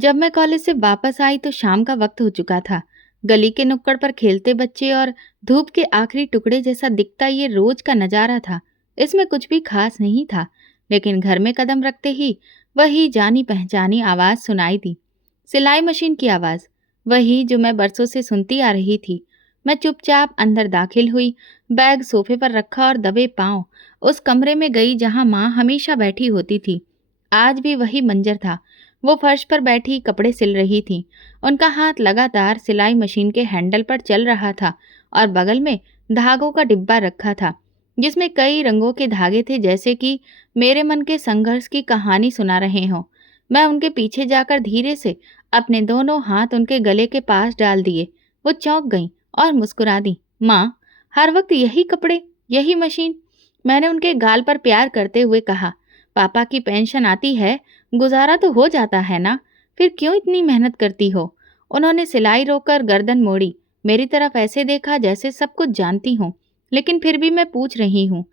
जब मैं कॉलेज से वापस आई तो शाम का वक्त हो चुका था। गली के नुक्कड़ पर खेलते बच्चे और धूप के आखिरी टुकड़े जैसा दिखता ये रोज का नजारा था। इसमें कुछ भी खास नहीं था, लेकिन घर में कदम रखते ही वही जानी पहचानी आवाज सुनाई दी। सिलाई मशीन की आवाज, वही जो मैं बरसों से सुनती आ रही थी। मैं चुपचाप अंदर दाखिल हुई, बैग सोफे पर रखा और दबे पांव उस कमरे में गई जहां माँ हमेशा बैठी होती थी। आज भी वही मंजर था। वो फर्श पर बैठी कपड़े सिल रही थी। उनका हाथ लगातार सिलाई मशीन के हैंडल पर चल रहा था और बगल में धागों का डिब्बा रखा था, जिसमें कई रंगों के धागे थे, जैसे कि मेरे मन के संघर्ष की कहानी सुना रहे हों। मैं उनके पीछे जाकर धीरे से अपने दोनों हाथ उनके गले के पास डाल दिए। वो चौंक गईं और मुस्कुरा दी। माँ, हर वक्त यही कपड़े, यही मशीन? मैंने उनके गाल पर प्यार करते हुए कहा। पापा की पेंशन आती है, गुजारा तो हो जाता है ना, फिर क्यों इतनी मेहनत करती हो? उन्होंने सिलाई रोककर गर्दन मोड़ी, मेरी तरफ ऐसे देखा जैसे सब कुछ जानती हूँ। लेकिन फिर भी मैं पूछ रही हूँ।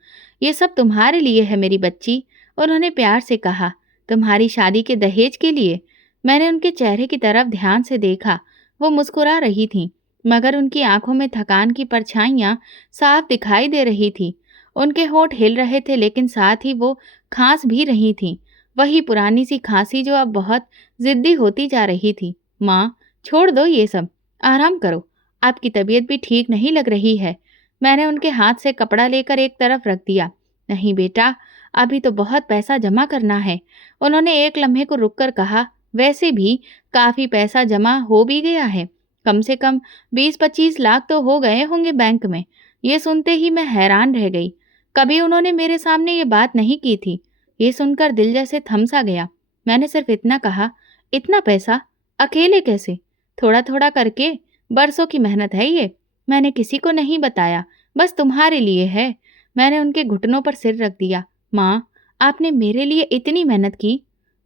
ये सब तुम्हारे लिए है मेरी बच्ची, उन्होंने प्यार से कहा। तुम्हारी शादी के दहेज के लिए? मैंने उनके चेहरे की तरफ ध्यान से देखा। वो मुस्कुरा रही थीं, मगर उनकी आंखों में थकान की परछाइयां साफ दिखाई दे रही थी। उनके होंठ हिल रहे थे, लेकिन साथ ही वो खांस भी रही थीं। वही पुरानी सी खांसी जो अब बहुत जिद्दी होती जा रही थी। माँ, छोड़ दो ये सब, आराम करो, आपकी तबीयत भी ठीक नहीं लग रही है। मैंने उनके हाथ से कपड़ा लेकर एक तरफ रख दिया। नहीं बेटा, अभी तो बहुत पैसा जमा करना है, उन्होंने एक लम्हे को रुककर कहा। वैसे भी काफी पैसा जमा हो भी गया है, कम से कम 20-25 लाख तो हो गए होंगे बैंक में। ये सुनते ही मैं हैरान रह गई। कभी उन्होंने मेरे सामने ये बात नहीं की थी। ये सुनकर दिल जैसे थम सा गया। मैंने सिर्फ इतना कहा, इतना पैसा अकेले कैसे? थोड़ा थोड़ा करके, बरसों की मेहनत है ये। मैंने किसी को नहीं बताया, बस तुम्हारे लिए है। मैंने उनके घुटनों पर सिर रख दिया। माँ, आपने मेरे लिए इतनी मेहनत की,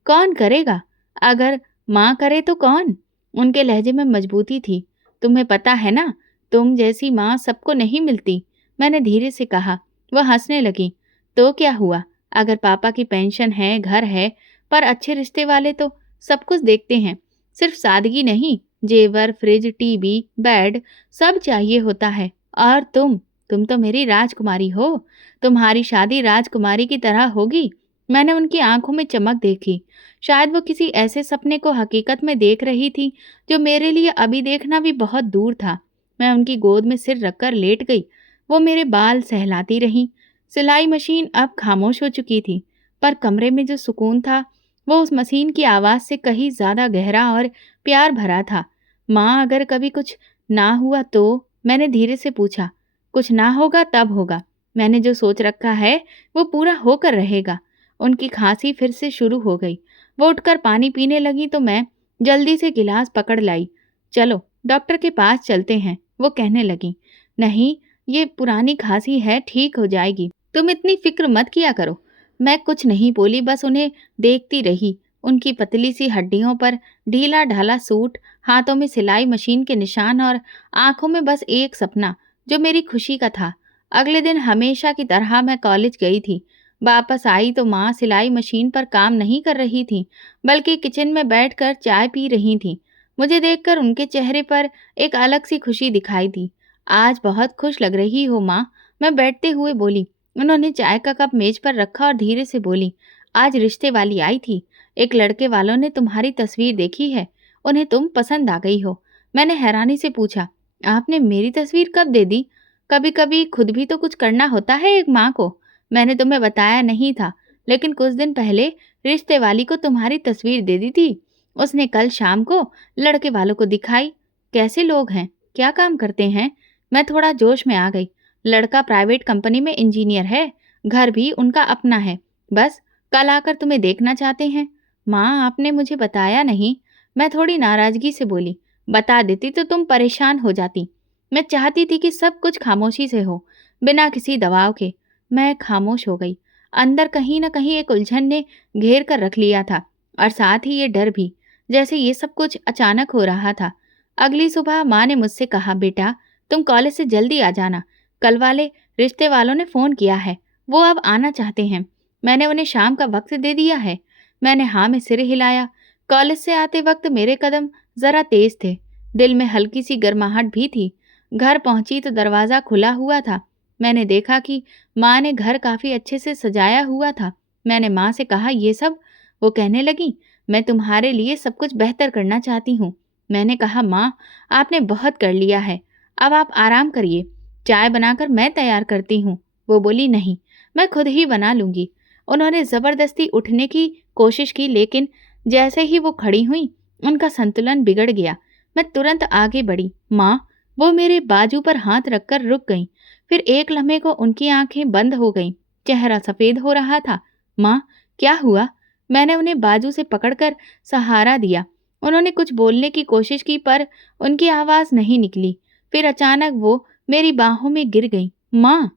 कौन करेगा? अगर माँ करे तो कौन? उनके लहजे में मजबूती थी। तुम्हें पता है ना, तुम जैसी माँ सबको नहीं मिलती, मैंने धीरे से कहा। वह हंसने लगी। तो क्या हुआ? अगर पापा की पेंशन है, घर है, पर अच्छे रिश्ते वाले तो सब कुछ देखते हैं। सिर्फ सादगी नहीं, जेवर, फ्रिज, टीवी, बेड, सब चाहिए होता है। और तुम तो मेरी राजकुमारी हो। तुम्हारी शादी राजकुमारी की तरह होगी। मैंने उनकी आंखों में चमक देखी। शायद वो किसी ऐसे सपने को हकीकत में देख रही थी जो मेरे लिए अभी देखना भी बहुत दूर था। मैं उनकी गोद में सिर रखकर लेट गई। वो मेरे बाल सहलाती रहीं। सिलाई मशीन अब खामोश हो चुकी थी, पर कमरे में जो सुकून था वो उस मशीन की आवाज़ से कहीं ज़्यादा गहरा और प्यार भरा था। माँ, अगर कभी कुछ ना हुआ तो? मैंने धीरे से पूछा। कुछ ना होगा तब होगा। मैंने जो सोच रखा है वो पूरा होकर रहेगा। उनकी खांसी फिर से शुरू हो गई। वो उठकर पानी पीने लगी तो मैं जल्दी से गिलास पकड़ लाई। चलो डॉक्टर के पास चलते हैं, वो कहने लगी। नहीं, ये पुरानी खांसी है, ठीक हो जाएगी, तुम इतनी फिक्र मत किया करो। मैं कुछ नहीं बोली, बस उन्हें देखती रही। उनकी पतली सी हड्डियों पर ढीला ढाला सूट, हाथों में सिलाई मशीन के निशान और आंखों में बस एक सपना जो मेरी खुशी का था। अगले दिन हमेशा की तरह मैं कॉलेज गई थी। वापस आई तो माँ सिलाई मशीन पर काम नहीं कर रही थी, बल्कि किचन में बैठकर चाय पी रही थी। मुझे देखकर उनके चेहरे पर एक अलग सी खुशी दिखाई दी। आज बहुत खुश लग रही हो माँ, मैं बैठते हुए बोली। उन्होंने चाय का कप मेज पर रखा और धीरे से बोली, आज रिश्ते वाली आई थी। एक लड़के वालों ने तुम्हारी तस्वीर देखी है, उन्हें तुम पसंद आ गई हो। मैंने हैरानी से पूछा, आपने मेरी तस्वीर कब दे दी? कभी कभी खुद भी तो कुछ करना होता है एक माँ को। मैंने तुम्हें बताया नहीं था, लेकिन कुछ दिन पहले रिश्ते वाली को तुम्हारी तस्वीर दे दी थी। उसने कल शाम को लड़के वालों को दिखाई। कैसे लोग हैं, क्या काम करते हैं? मैं थोड़ा जोश में आ गई। लड़का प्राइवेट कंपनी में इंजीनियर है, घर भी उनका अपना है। बस कल आकर तुम्हें देखना चाहते हैं। माँ, आपने मुझे बताया नहीं, मैं थोड़ी नाराजगी से बोली। बता देती तो तुम परेशान हो जाती। मैं चाहती थी कि सब कुछ खामोशी से हो, बिना किसी दबाव के। मैं खामोश हो गई। अंदर कहीं न कहीं एक उलझन ने घेर कर रख लिया था, और साथ ही ये डर भी, जैसे ये सब कुछ अचानक हो रहा था। अगली सुबह माँ ने मुझसे कहा, बेटा तुम कॉलेज से जल्दी आ जाना, कल वाले रिश्ते वालों ने फ़ोन किया है, वो अब आना चाहते हैं। मैंने उन्हें शाम का वक्त दे दिया है। मैंने हाँ में सिर हिलाया। कॉलेज से आते वक्त मेरे कदम जरा तेज थे। दिल में हल्की सी गर्माहट भी थी। घर पहुंची तो दरवाजा खुला हुआ था। मैंने देखा कि माँ ने घर काफी अच्छे से सजाया हुआ था। मैंने माँ से कहा, ये सब? वो कहने लगी, मैं तुम्हारे लिए सब कुछ बेहतर करना चाहती हूँ। मैंने कहा, माँ, आपने बहुत कर लिया है, अब आप आराम करिए, चाय बनाकर मैं तैयार करती हूँ। वो बोली, नहीं, मैं खुद ही बना लूंगी। उन्होंने जबरदस्ती उठने की कोशिश की, लेकिन जैसे ही वो खड़ी हुई, उनका संतुलन बिगड़ गया। मैं तुरंत आगे बढ़ी। माँ, वो मेरे बाजू पर हाथ रखकर रुक गईं। फिर एक लम्हे को उनकी आंखें बंद हो गईं। चेहरा सफेद हो रहा था। माँ, क्या हुआ? मैंने उन्हें बाजू से पकड़कर सहारा दिया। उन्होंने कुछ बोलने की कोशिश की, पर उनकी आवाज नहीं निकली। फिर अचानक वो मेरी बाहों में गिर गईं। माँ,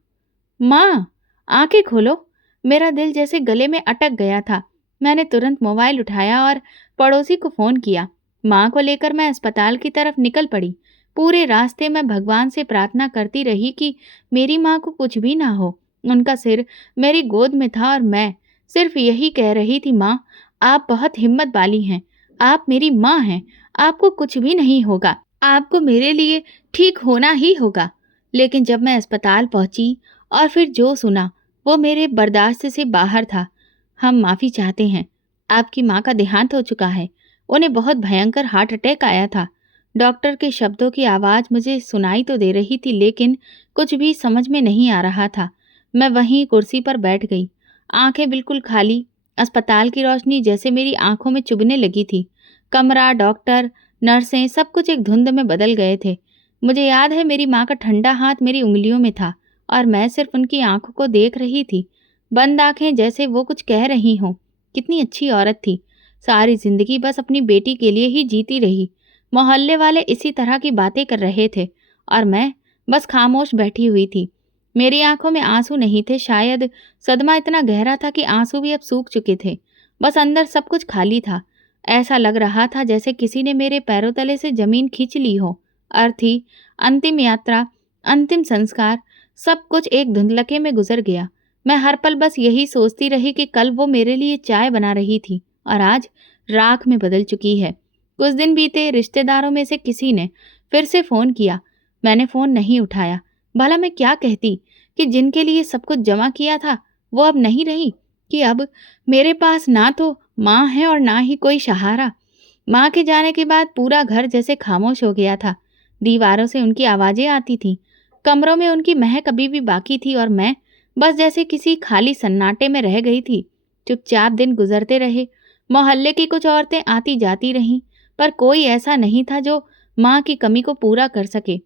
माँ, आंखें खोलो। मेरा दिल जैसे गले में अटक गया था। मैंने तुरंत मोबाइल उठाया और पड़ोसी को फोन किया। माँ को लेकर मैं अस्पताल की तरफ निकल पड़ी। पूरे रास्ते मैं भगवान से प्रार्थना करती रही कि मेरी माँ को कुछ भी ना हो। उनका सिर मेरी गोद में था और मैं सिर्फ यही कह रही थी, माँ, आप बहुत हिम्मत वाली हैं, आप मेरी माँ हैं, आपको कुछ भी नहीं होगा, आपको मेरे लिए ठीक होना ही होगा। लेकिन जब मैं अस्पताल पहुंची और फिर जो सुना, वो मेरे बर्दाश्त से बाहर था। हम माफ़ी चाहते हैं, आपकी माँ का देहांत हो चुका है। उन्हें बहुत भयंकर हार्ट अटैक आया था। डॉक्टर के शब्दों की आवाज़ मुझे सुनाई तो दे रही थी, लेकिन कुछ भी समझ में नहीं आ रहा था। मैं वहीं कुर्सी पर बैठ गई, आंखें बिल्कुल खाली। अस्पताल की रोशनी जैसे मेरी आंखों में चुभने लगी थी। कमरा, डॉक्टर, नर्सें, सब कुछ एक धुंध में बदल गए थे। मुझे याद है मेरी माँ का ठंडा हाथ मेरी उंगलियों में था और मैं सिर्फ उनकी आंखों को देख रही थी, बंद आंखें, जैसे वो कुछ कह रही हों। कितनी अच्छी औरत थी, सारी जिंदगी बस अपनी बेटी के लिए ही जीती रही। मोहल्ले वाले इसी तरह की बातें कर रहे थे और मैं बस खामोश बैठी हुई थी। मेरी आंखों में आंसू नहीं थे, शायद सदमा इतना गहरा था कि आंसू भी अब सूख चुके थे। बस अंदर सब कुछ खाली था। ऐसा लग रहा था जैसे किसी ने मेरे पैरों तले से जमीन खींच ली हो। अर्थी, अंतिम यात्रा, अंतिम संस्कार, सब कुछ एक धुंधलके में गुजर गया। मैं हर पल बस यही सोचती रही कि कल वो मेरे लिए चाय बना रही थी और आज राख में बदल चुकी है। कुछ दिन बीते, रिश्तेदारों में से किसी ने फिर से फ़ोन किया। मैंने फ़ोन नहीं उठाया। भला मैं क्या कहती कि जिनके लिए सब कुछ जमा किया था वो अब नहीं रही, कि अब मेरे पास ना तो माँ है और ना ही कोई सहारा। माँ के जाने के बाद पूरा घर जैसे खामोश हो गया था। दीवारों से उनकी आवाज़ें आती थीं, कमरों में उनकी महक अभी भी बाकी थी और मैं बस जैसे किसी खाली सन्नाटे में रह गई थी। चुपचाप दिन गुजरते रहे। मोहल्ले की कुछ औरतें आती जाती रहीं, पर कोई ऐसा नहीं था जो माँ की कमी को पूरा कर सके।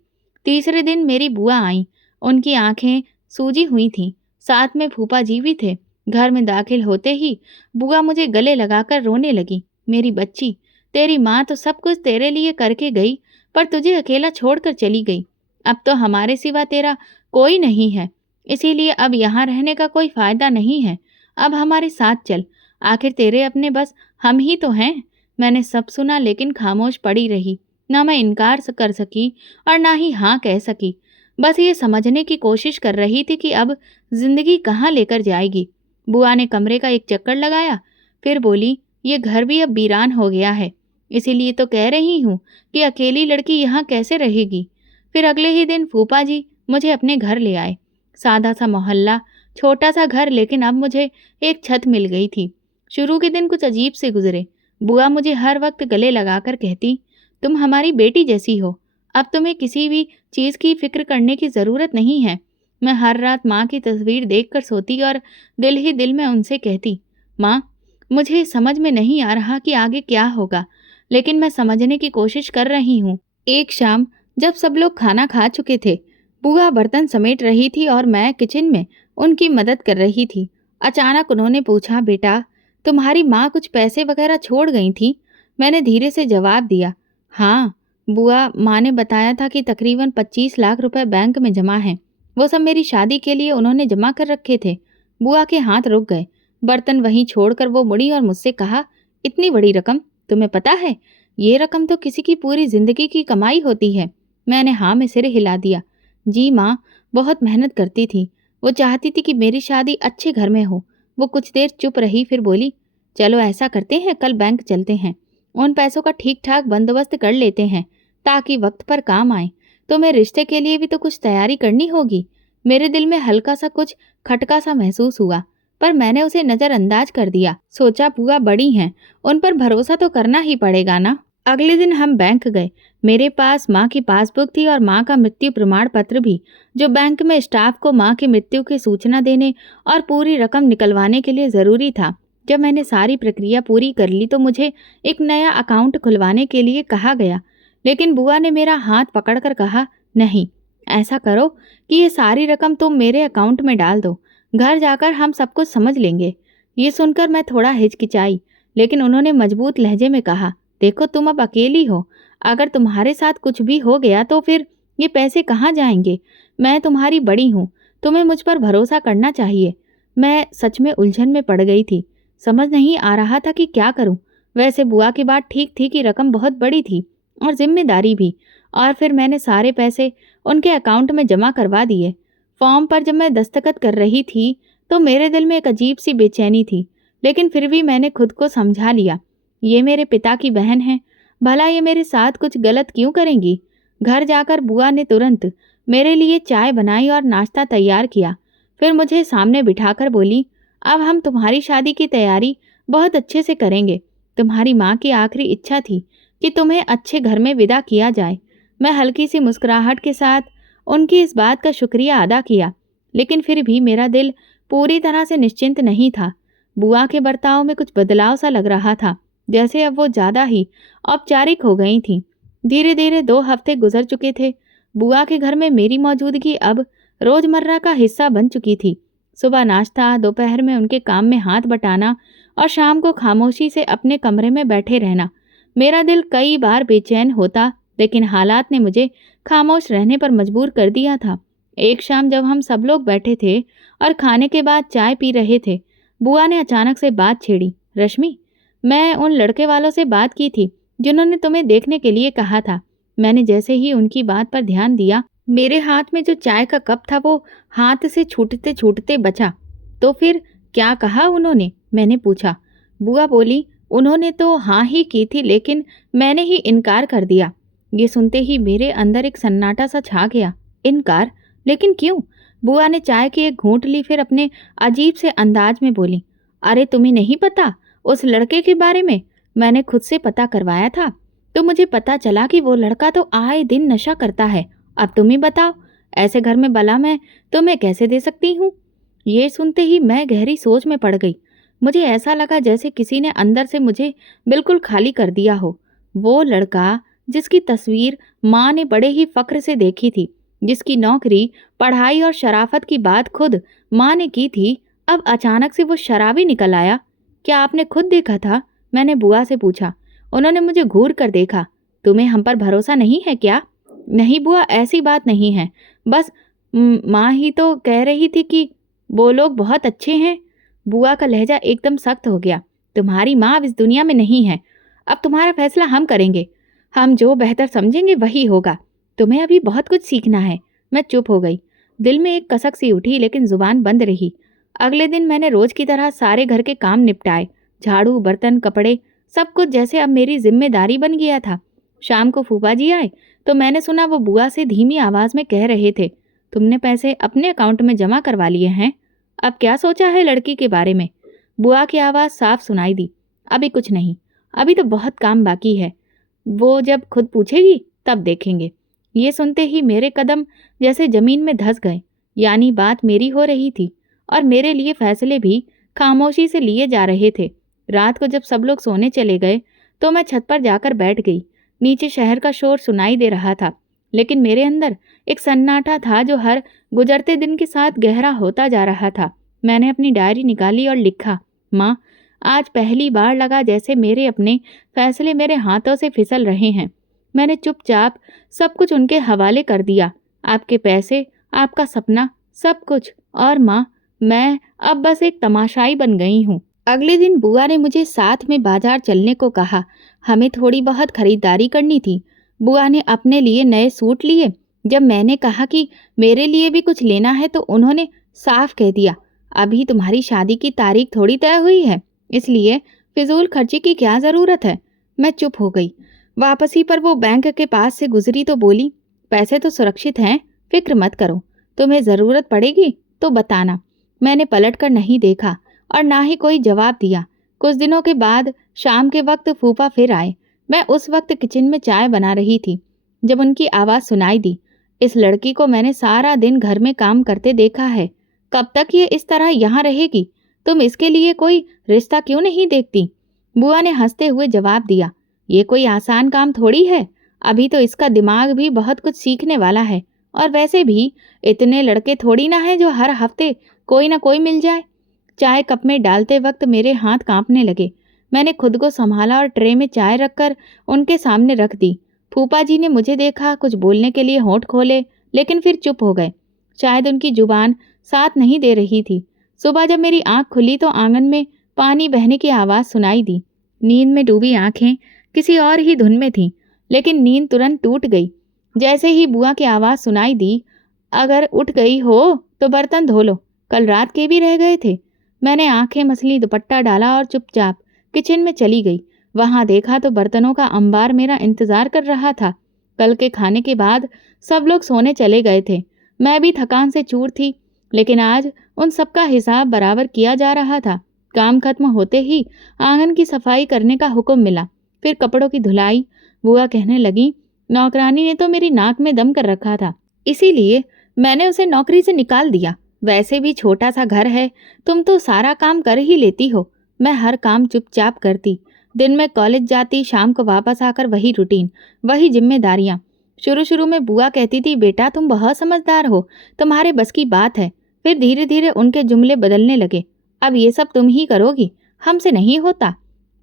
तीसरे दिन मेरी बुआ आईं। उनकी आंखें सूजी हुई थीं, साथ में फूफा जी भी थे। घर में दाखिल होते ही बुआ मुझे गले लगाकर रोने लगी। मेरी बच्ची, तेरी माँ तो सब कुछ तेरे लिए करके गई, पर तुझे अकेला छोड़कर चली गई। अब तो हमारे सिवा तेरा कोई नहीं है, इसीलिए अब यहाँ रहने का कोई फायदा नहीं है। अब हमारे साथ चल, आखिर तेरे अपने बस हम ही तो हैं। मैंने सब सुना, लेकिन खामोश पड़ी रही। ना मैं इनकार कर सकी और ना ही हाँ कह सकी। बस ये समझने की कोशिश कर रही थी कि अब जिंदगी कहाँ लेकर जाएगी। बुआ ने कमरे का एक चक्कर लगाया, फिर बोली, ये घर भी अब वीरान हो गया है, इसीलिए तो कह रही हूँ कि अकेली लड़की यहाँ कैसे रहेगी। फिर अगले ही दिन फूफा जी मुझे अपने घर ले आए। सादा सा मोहल्ला, छोटा सा घर, लेकिन अब मुझे एक छत मिल गई थी। शुरू के दिन कुछ अजीब से गुजरे। बुआ मुझे हर वक्त गले लगाकर कहती, तुम हमारी बेटी जैसी हो, अब तुम्हें किसी भी चीज़ की फिक्र करने की ज़रूरत नहीं है। मैं हर रात माँ की तस्वीर देखकर सोती और दिल ही दिल में उनसे कहती, माँ, मुझे समझ में नहीं आ रहा कि आगे क्या होगा, लेकिन मैं समझने की कोशिश कर रही हूँ। एक शाम जब सब लोग खाना खा चुके थे, बुआ बर्तन समेट रही थी और मैं किचन में उनकी मदद कर रही थी। अचानक उन्होंने पूछा, बेटा, तुम्हारी माँ कुछ पैसे वगैरह छोड़ गई थी? मैंने धीरे से जवाब दिया, हाँ बुआ, माँ ने बताया था कि तकरीबन 25 लाख रुपए बैंक में जमा हैं। वो सब मेरी शादी के लिए उन्होंने जमा कर रखे थे। बुआ के हाथ रुक गए। बर्तन वहीं छोड़कर वो मुड़ी और मुझसे कहा, इतनी बड़ी रकम, तुम्हें पता है, ये रकम तो किसी की पूरी जिंदगी की कमाई होती है। मैंने हाँ में सिर हिला दिया। जी माँ, बहुत मेहनत करती थी, वो चाहती थी कि मेरी शादी अच्छे घर में हो। वो कुछ देर चुप रही, फिर बोली, चलो ऐसा करते हैं, कल बैंक चलते हैं, उन पैसों का ठीक-ठाक बंदोबस्त कर लेते हैं ताकि वक्त पर काम आए। तुम्हें रिश्ते के लिए भी तो कुछ तैयारी करनी होगी। मेरे दिल में हल्का सा कुछ खटका सा महसूस हुआ, पर मैंने उसे नजरअंदाज कर दिया। सोचा बुआ बड़ी हैं, उन पर भरोसा तो करना ही पड़ेगा ना। अगले दिन हम बैंक गए। मेरे पास माँ की पासबुक थी और माँ का मृत्यु प्रमाण पत्र भी, जो बैंक में स्टाफ को माँ की मृत्यु की सूचना देने और पूरी रकम निकलवाने के लिए ज़रूरी था। जब मैंने सारी प्रक्रिया पूरी कर ली तो मुझे एक नया अकाउंट खुलवाने के लिए कहा गया, लेकिन बुआ ने मेरा हाथ पकड़कर कहा, नहीं, ऐसा करो कि ये सारी रकम तुम मेरे अकाउंट में डाल दो। घर जाकर हम सब कुछ समझ लेंगे। ये सुनकर मैं थोड़ा हिचकिचाई, लेकिन उन्होंने मजबूत लहजे में कहा, देखो तुम अब अकेली हो। अगर तुम्हारे साथ कुछ भी हो गया तो फिर ये पैसे कहाँ जाएंगे? मैं तुम्हारी बड़ी हूँ, तुम्हें मुझ पर भरोसा करना चाहिए। मैं सच में उलझन में पड़ गई थी। समझ नहीं आ रहा था कि क्या करूं। वैसे बुआ की बात ठीक थी कि रकम बहुत बड़ी थी और जिम्मेदारी भी। और फिर मैंने सारे पैसे उनके अकाउंट में जमा करवा दिए। फॉर्म पर जब मैं दस्तखत कर रही थी तो मेरे दिल में एक अजीब सी बेचैनी थी, लेकिन फिर भी मैंने खुद को समझा लिया। ये मेरे पिता की बहन है, भला ये मेरे साथ कुछ गलत क्यों करेंगी? घर जाकर बुआ ने तुरंत मेरे लिए चाय बनाई और नाश्ता तैयार किया। फिर मुझे सामने बिठाकर बोली, अब हम तुम्हारी शादी की तैयारी बहुत अच्छे से करेंगे। तुम्हारी माँ की आखिरी इच्छा थी कि तुम्हें अच्छे घर में विदा किया जाए। मैं हल्की सी मुस्कुराहट के साथ उनकी इस बात का शुक्रिया अदा किया, लेकिन फिर भी मेरा दिल पूरी तरह से निश्चिंत नहीं था। बुआ के बर्ताव में कुछ बदलाव सा लग रहा था, जैसे अब वो ज़्यादा ही औपचारिक हो गई थीं। धीरे धीरे 2 हफ्ते गुजर चुके थे। बुआ के घर में मेरी मौजूदगी अब रोज़मर्रा का हिस्सा बन चुकी थी। सुबह नाश्ता, दोपहर में उनके काम में हाथ बटाना और शाम को खामोशी से अपने कमरे में बैठे रहना। मेरा दिल कई बार बेचैन होता, लेकिन हालात ने मुझे खामोश रहने पर मजबूर कर दिया था। एक शाम जब हम सब लोग बैठे थे और खाने के बाद चाय पी रहे थे, बुआ ने अचानक से बात छेड़ी, रश्मि, मैं उन लड़के वालों से बात की थी जिन्होंने तुम्हें देखने के लिए कहा था। मैंने जैसे ही उनकी बात पर ध्यान दिया, मेरे हाथ में जो चाय का कप था वो हाथ से छूटते छूटते बचा। तो फिर क्या कहा उन्होंने? मैंने पूछा। बुआ बोली, उन्होंने तो हाँ ही की थी, लेकिन मैंने ही इनकार कर दिया। ये सुनते ही मेरे अंदर एक सन्नाटा सा छा गया। इनकार? लेकिन क्यों? बुआ ने चाय की एक घूंट ली, फिर अपने अजीब से अंदाज में बोली, अरे तुम्हें नहीं पता उस लड़के के बारे में? मैंने खुद से पता करवाया था तो मुझे पता चला कि वो लड़का तो आए दिन नशा करता है। अब तुम ही बताओ, ऐसे घर में भला मैं तुम्हें कैसे दे सकती हूँ? ये सुनते ही मैं गहरी सोच में पड़ गई। मुझे ऐसा लगा जैसे किसी ने अंदर से मुझे बिल्कुल खाली कर दिया हो। वो लड़का जिसकी तस्वीर माँ ने बड़े ही फक्र से देखी थी, जिसकी नौकरी, पढ़ाई और शराफत की बात खुद माँ ने की थी, अब अचानक से वो शराबी निकल आया। क्या आपने खुद देखा था? मैंने बुआ से पूछा। उन्होंने मुझे घूर कर देखा। तुम्हें हम पर भरोसा नहीं है क्या? नहीं बुआ, ऐसी बात नहीं है। बस माँ ही तो कह रही थी कि वो लोग बहुत अच्छे हैं। बुआ का लहजा एकदम सख्त हो गया। तुम्हारी माँ अब इस दुनिया में नहीं है। अब तुम्हारा फैसला हम करेंगे। हम जो बेहतर समझेंगे वही होगा। तुम्हें अभी बहुत कुछ सीखना है। मैं चुप हो गई। दिल में एक कसक सी उठी, लेकिन जुबान बंद रही। अगले दिन मैंने रोज की तरह सारे घर के काम निपटाए। झाड़ू, बर्तन, कपड़े, सब कुछ जैसे अब मेरी जिम्मेदारी बन गया था। शाम को फूफा जी आए तो मैंने सुना वो बुआ से धीमी आवाज में कह रहे थे, तुमने पैसे अपने अकाउंट में जमा करवा लिए हैं? अब क्या सोचा है लड़की के बारे में? बुआ की आवाज़ साफ सुनाई दी, अभी कुछ नहीं, अभी तो बहुत काम बाकी है। वो जब खुद पूछेगी तब देखेंगे। ये सुनते ही मेरे कदम जैसे जमीन में धंस गए। यानी बात मेरी हो रही थी और मेरे लिए फैसले भी खामोशी से लिए जा रहे थे। रात को जब सब लोग सोने चले गए तो मैं छत पर जाकर बैठ गई। नीचे शहर का शोर सुनाई दे रहा था, लेकिन मेरे अंदर एक सन्नाटा था जो हर गुजरते दिन के साथ गहरा होता जा रहा था। मैंने अपनी डायरी निकाली और लिखा, माँ, आज पहली बार लगा जैसे मेरे अपने फैसले मेरे हाथों से फिसल रहे हैं। मैंने चुपचाप सब कुछ उनके हवाले कर दिया, आपके पैसे, आपका सपना, सब कुछ। और माँ, मैं अब बस एक तमाशाई बन गई हूँ। अगले दिन बुआ ने मुझे साथ में बाजार चलने को कहा। हमें थोड़ी बहुत खरीदारी करनी थी। बुआ ने अपने लिए नए सूट लिए। जब मैंने कहा कि मेरे लिए भी कुछ लेना है तो उन्होंने साफ कह दिया, अभी तुम्हारी शादी की तारीख थोड़ी तय हुई है, इसलिए फिजूल खर्ची की क्या ज़रूरत है। मैं चुप हो गई। वापसी पर वो बैंक के पास से गुजरी तो बोली, पैसे तो सुरक्षित हैं, फिक्र मत करो। तुम्हें ज़रूरत पड़ेगी तो बताना। मैंने पलटकर नहीं देखा और ना ही कोई जवाब दिया। कुछ दिनों के बाद शाम के वक्त फूफा फिर आए। मैं उस वक्त किचन में चाय बना रही थी जब उनकी आवाज़ सुनाई दी। इस लड़की को मैंने सारा दिन घर में काम करते देखा है। कब तक ये इस तरह यहाँ रहेगी? तुम इसके लिए कोई रिश्ता क्यों नहीं देखती? बुआ ने हंसते हुए जवाब दिया, ये कोई आसान काम थोड़ी है। अभी तो इसका दिमाग भी बहुत कुछ सीखने वाला है। और वैसे भी इतने लड़के थोड़ी ना है जो हर हफ्ते कोई ना कोई मिल जाए। चाय कप में डालते वक्त मेरे हाथ कांपने लगे। मैंने खुद को संभाला और ट्रे में चाय रखकर उनके सामने रख दी। फूफा जी ने मुझे देखा, कुछ बोलने के लिए होंठ खोले, लेकिन फिर चुप हो गए। शायद उनकी जुबान साथ नहीं दे रही थी। सुबह जब मेरी आंख खुली तो आंगन में पानी बहने की आवाज़ सुनाई दी। नींद में डूबी आंखें किसी और ही धुन में थीं, लेकिन नींद तुरंत टूट गई। जैसे ही बुआ की आवाज़ सुनाई दी, अगर उठ गई हो तो बर्तन धो लो, कल रात के भी रह गए थे। मैंने आंखें मसली, दुपट्टा डाला और चुपचाप किचन में चली गई। वहां देखा तो बर्तनों का अंबार मेरा इंतजार कर रहा था। कल के खाने के बाद सब लोग सोने चले गए थे। मैं भी थकान से चूर थी, लेकिन आज उन सबका हिसाब बराबर किया जा रहा था। काम खत्म होते ही आंगन की सफाई करने का हुक्म मिला, फिर कपड़ों की धुलाई। बुआ कहने लगी, नौकरानी ने तो मेरी नाक में दम कर रखा था, इसीलिए मैंने उसे नौकरी से निकाल दिया। वैसे भी छोटा सा घर है, तुम तो सारा काम कर ही लेती हो। मैं हर काम चुपचाप करती। दिन में कॉलेज जाती, शाम को वापस आकर वही रूटीन, वही जिम्मेदारियां। शुरू शुरू में बुआ कहती थी, बेटा तुम बहुत समझदार हो, तुम्हारे बस की बात है। फिर धीरे धीरे उनके जुमले बदलने लगे, अब ये सब तुम ही करोगी, हमसे नहीं होता।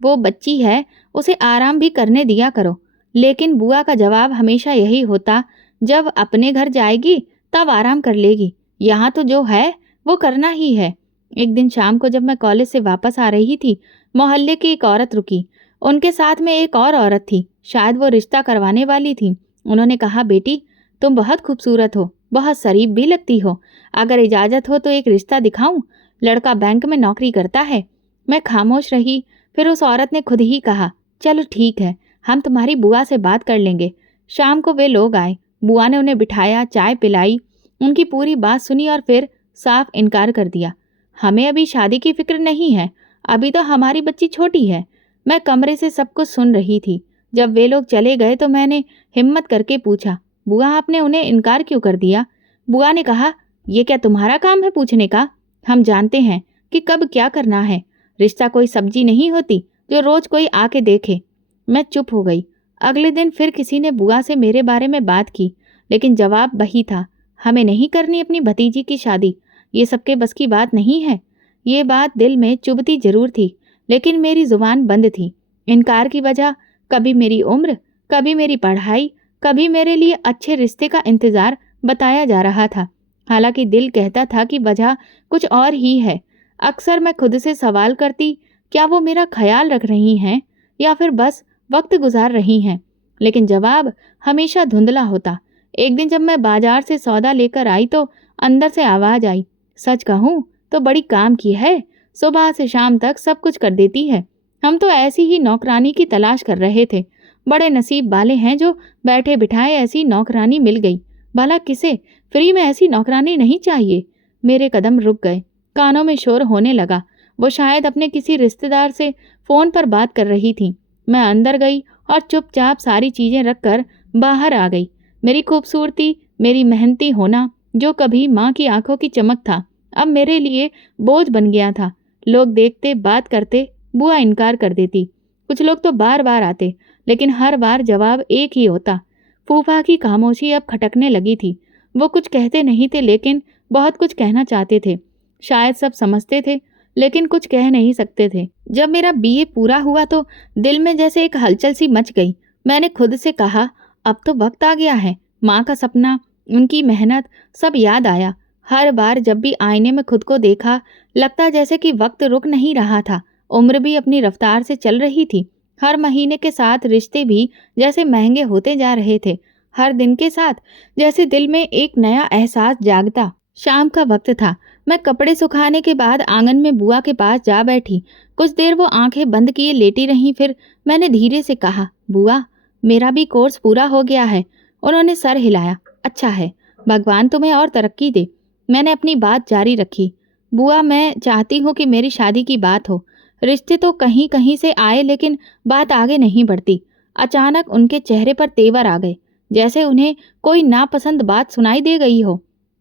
वो बच्ची है, उसे आराम भी करने दिया करो। लेकिन बुआ का जवाब हमेशा यही होता, जब अपने घर जाएगी तब आराम कर लेगी, यहाँ तो जो है वो करना ही है। एक दिन शाम को जब मैं कॉलेज से वापस आ रही थी, मोहल्ले की एक औरत रुकी। उनके साथ में एक और औरत थी, शायद वो रिश्ता करवाने वाली थी। उन्होंने कहा, बेटी तुम बहुत खूबसूरत हो, बहुत शरीफ भी लगती हो, अगर इजाज़त हो तो एक रिश्ता दिखाऊं? लड़का बैंक में नौकरी करता है। मैं खामोश रही। फिर उस औरत ने खुद ही कहा, चलो ठीक है, हम तुम्हारी बुआ से बात कर लेंगे। शाम को वे लोग आए। बुआ ने उन्हें बिठाया, चाय पिलाई, उनकी पूरी बात सुनी और फिर साफ इनकार कर दिया। हमें अभी शादी की फिक्र नहीं है, अभी तो हमारी बच्ची छोटी है। मैं कमरे से सब कुछ सुन रही थी। जब वे लोग चले गए तो मैंने हिम्मत करके पूछा, बुआ आपने उन्हें इनकार क्यों कर दिया? बुआ ने कहा, ये क्या तुम्हारा काम है पूछने का? हम जानते हैं कि कब क्या करना है। रिश्ता कोई सब्जी नहीं होती जो रोज कोई आके देखे। मैं चुप हो गई। अगले दिन फिर किसी ने बुआ से मेरे बारे में बात की, लेकिन जवाब वही था, हमें नहीं करनी अपनी भतीजी की शादी, ये सबके बस की बात नहीं है। ये बात दिल में चुभती जरूर थी, लेकिन मेरी जुबान बंद थी। इनकार की वजह कभी मेरी उम्र, कभी मेरी पढ़ाई, कभी मेरे लिए अच्छे रिश्ते का इंतजार बताया जा रहा था। हालांकि दिल कहता था कि वजह कुछ और ही है। अक्सर मैं खुद से सवाल करती, क्या वो मेरा ख्याल रख रही हैं या फिर बस वक्त गुजार रही हैं? लेकिन जवाब हमेशा धुंधला होता। एक दिन जब मैं बाजार से सौदा लेकर आई तो अंदर से आवाज आई, सच कहूँ तो बड़ी काम की है, सुबह से शाम तक सब कुछ कर देती है। हम तो ऐसी ही नौकरानी की तलाश कर रहे थे। बड़े नसीब वाले हैं जो बैठे बिठाए ऐसी नौकरानी मिल गई। भला किसे फ्री में ऐसी नौकरानी नहीं चाहिए? मेरे कदम रुक गए। कानों में शोर होने लगा। वो शायद अपने किसी रिश्तेदार से फ़ोन पर बात कर रही थी। मैं अंदर गई और चुपचाप सारी चीज़ें रखकर बाहर आ गई। मेरी खूबसूरती, मेरी मेहनती होना, जो कभी माँ की आंखों की चमक था, अब मेरे लिए बोझ बन गया था। लोग देखते, बात करते, बुआ इनकार कर देती। कुछ लोग तो बार बार आते, लेकिन हर बार जवाब एक ही होता। फूफा की खामोशी अब खटकने लगी थी। वो कुछ कहते नहीं थे, लेकिन बहुत कुछ कहना चाहते थे। शायद सब समझते थे, लेकिन कुछ कह नहीं सकते थे। जब मेरा बीए पूरा हुआ तो दिल में जैसे एक हलचल सी मच गई। मैंने खुद से कहा, अब तो वक्त आ गया है। माँ का सपना, उनकी मेहनत, सब याद आया। हर बार जब भी आईने में खुद को देखा, लगता जैसे कि वक्त रुक नहीं रहा था, उम्र भी अपनी रफ्तार से चल रही थी। हर महीने के साथ रिश्ते भी जैसे महंगे होते जा रहे थे। हर दिन के साथ जैसे दिल में एक नया एहसास जागता। शाम का वक्त था। मैं कपड़े सुखाने के बाद आंगन में बुआ के पास जा बैठी। कुछ देर वो आंखें बंद किए लेटी रहीं, फिर मैंने धीरे से कहा, बुआ, मेरा भी कोर्स पूरा हो गया है। उन्होंने सर हिलाया। अच्छा है, भगवान तुम्हें और तरक्की दे। मैंने अपनी बात जारी रखी। बुआ, मैं चाहती हूँ कि मेरी शादी की बात हो। रिश्ते तो कहीं कहीं से आए, लेकिन बात आगे नहीं बढ़ती। अचानक उनके चेहरे पर तेवर आ गए, जैसे उन्हें कोई नापसंद बात सुनाई दे गई हो।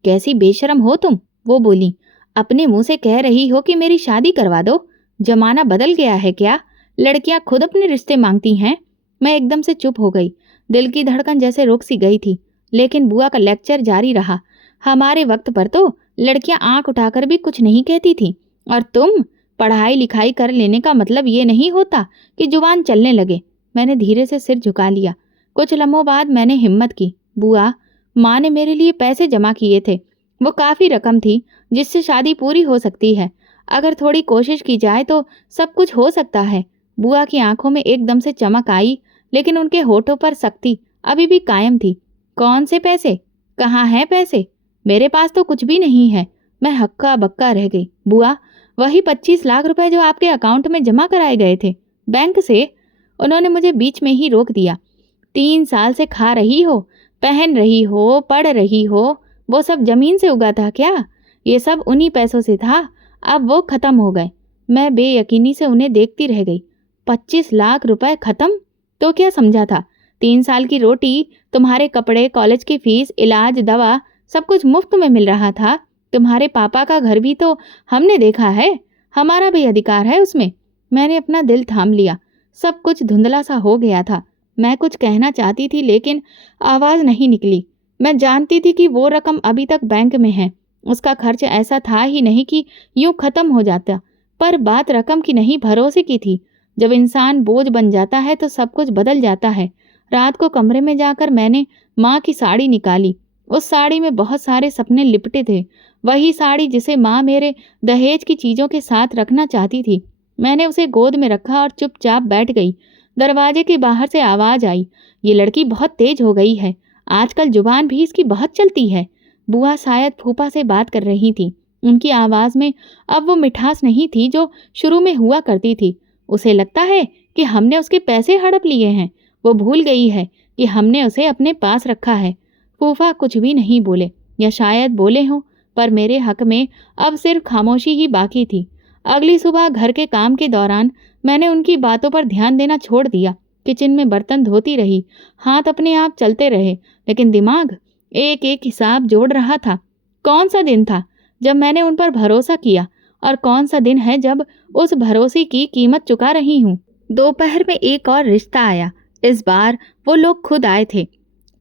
कैसी बेशरम हो तुम, वो बोली। अपने मुंह से कह रही हो कि मेरी शादी करवा दो। जमाना बदल गया है क्या? लड़कियां खुद अपने रिश्ते मांगती हैं। मैं एकदम से चुप हो गई। दिल की धड़कन जैसे रुक सी गई थी। लेकिन बुआ का लेक्चर जारी रहा। हमारे वक्त पर तो लड़कियां आंख उठाकर भी कुछ नहीं कहती थी। और तुम, पढ़ाई लिखाई कर लेने का मतलब ये नहीं होता कि जुबान चलने लगे। मैंने धीरे से सिर झुका लिया। कुछ लम्हों बाद मैंने हिम्मत की। बुआ, माँ ने मेरे लिए पैसे जमा किए थे। वो काफ़ी रकम थी जिससे शादी पूरी हो सकती है। अगर थोड़ी कोशिश की जाए तो सब कुछ हो सकता है। बुआ की आंखों में एकदम से चमक आई, लेकिन उनके होठों पर सख्ती अभी भी कायम थी। कौन से पैसे? कहाँ हैं पैसे? मेरे पास तो कुछ भी नहीं है। मैं हक्का बक्का रह गई। बुआ, वही 25 लाख रुपए जो आपके अकाउंट में जमा कराए गए थे बैंक से। उन्होंने मुझे बीच में ही रोक दिया। 3 साल से खा रही हो, पहन रही हो, पढ़ रही हो, वो सब जमीन से उगा था क्या? ये सब उन्हीं पैसों से था। अब वो खत्म हो गए। मैं बेयकीनी से उन्हें देखती रह गई। 25 लाख रुपए खत्म? तो क्या समझा था? 3 साल की रोटी, तुम्हारे कपड़े, कॉलेज की फीस, इलाज, दवा, सब कुछ मुफ्त में मिल रहा था। तुम्हारे पापा का घर भी तो हमने देखा है। हमारा भी अधिकार है उसमें। मैंने अपना दिल थाम लिया। सब कुछ धुंधला सा हो गया था। मैं कुछ कहना चाहती थी, लेकिन आवाज़ नहीं निकली। मैं जानती थी कि वो रकम अभी तक बैंक में है। उसका खर्च ऐसा था ही नहीं कि यूं खत्म हो जाता। पर बात रकम की नहीं, भरोसे की थी। जब इंसान बोझ बन जाता है तो सब कुछ बदल जाता है। रात को कमरे में जाकर मैंने माँ की साड़ी निकाली। उस साड़ी में बहुत सारे सपने लिपटे थे। वही साड़ी जिसे माँ मेरे दहेज की चीज़ों के साथ रखना चाहती थी। मैंने उसे गोद में रखा और चुपचाप बैठ गई। दरवाजे के बाहर से आवाज़ आई, ये लड़की बहुत तेज हो गई है। आजकल जुबान भी इसकी बहुत चलती है। बुआ शायद फूफा से बात कर रही थी। उनकी आवाज़ में अब वो मिठास नहीं थी जो शुरू में हुआ करती थी। उसे लगता है कि हमने उसके पैसे हड़प लिए हैं। वो भूल गई है कि हमने उसे अपने पास रखा है। फूफा कुछ भी नहीं बोले, या शायद बोले हों, पर मेरे हक में अब सिर्फ खामोशी ही बाकी थी। अगली सुबह घर के काम के दौरान मैंने उनकी बातों पर ध्यान देना छोड़ दिया। किचन में बर्तन धोती रही। हाथ अपने आप चलते रहे, लेकिन दिमाग एक एक हिसाब जोड़ रहा था। कौन सा दिन था जब मैंने उन पर भरोसा किया, और कौन सा दिन है जब उस भरोसे की कीमत चुका रही हूँ। दोपहर में एक और रिश्ता आया। इस बार वो लोग खुद आए थे।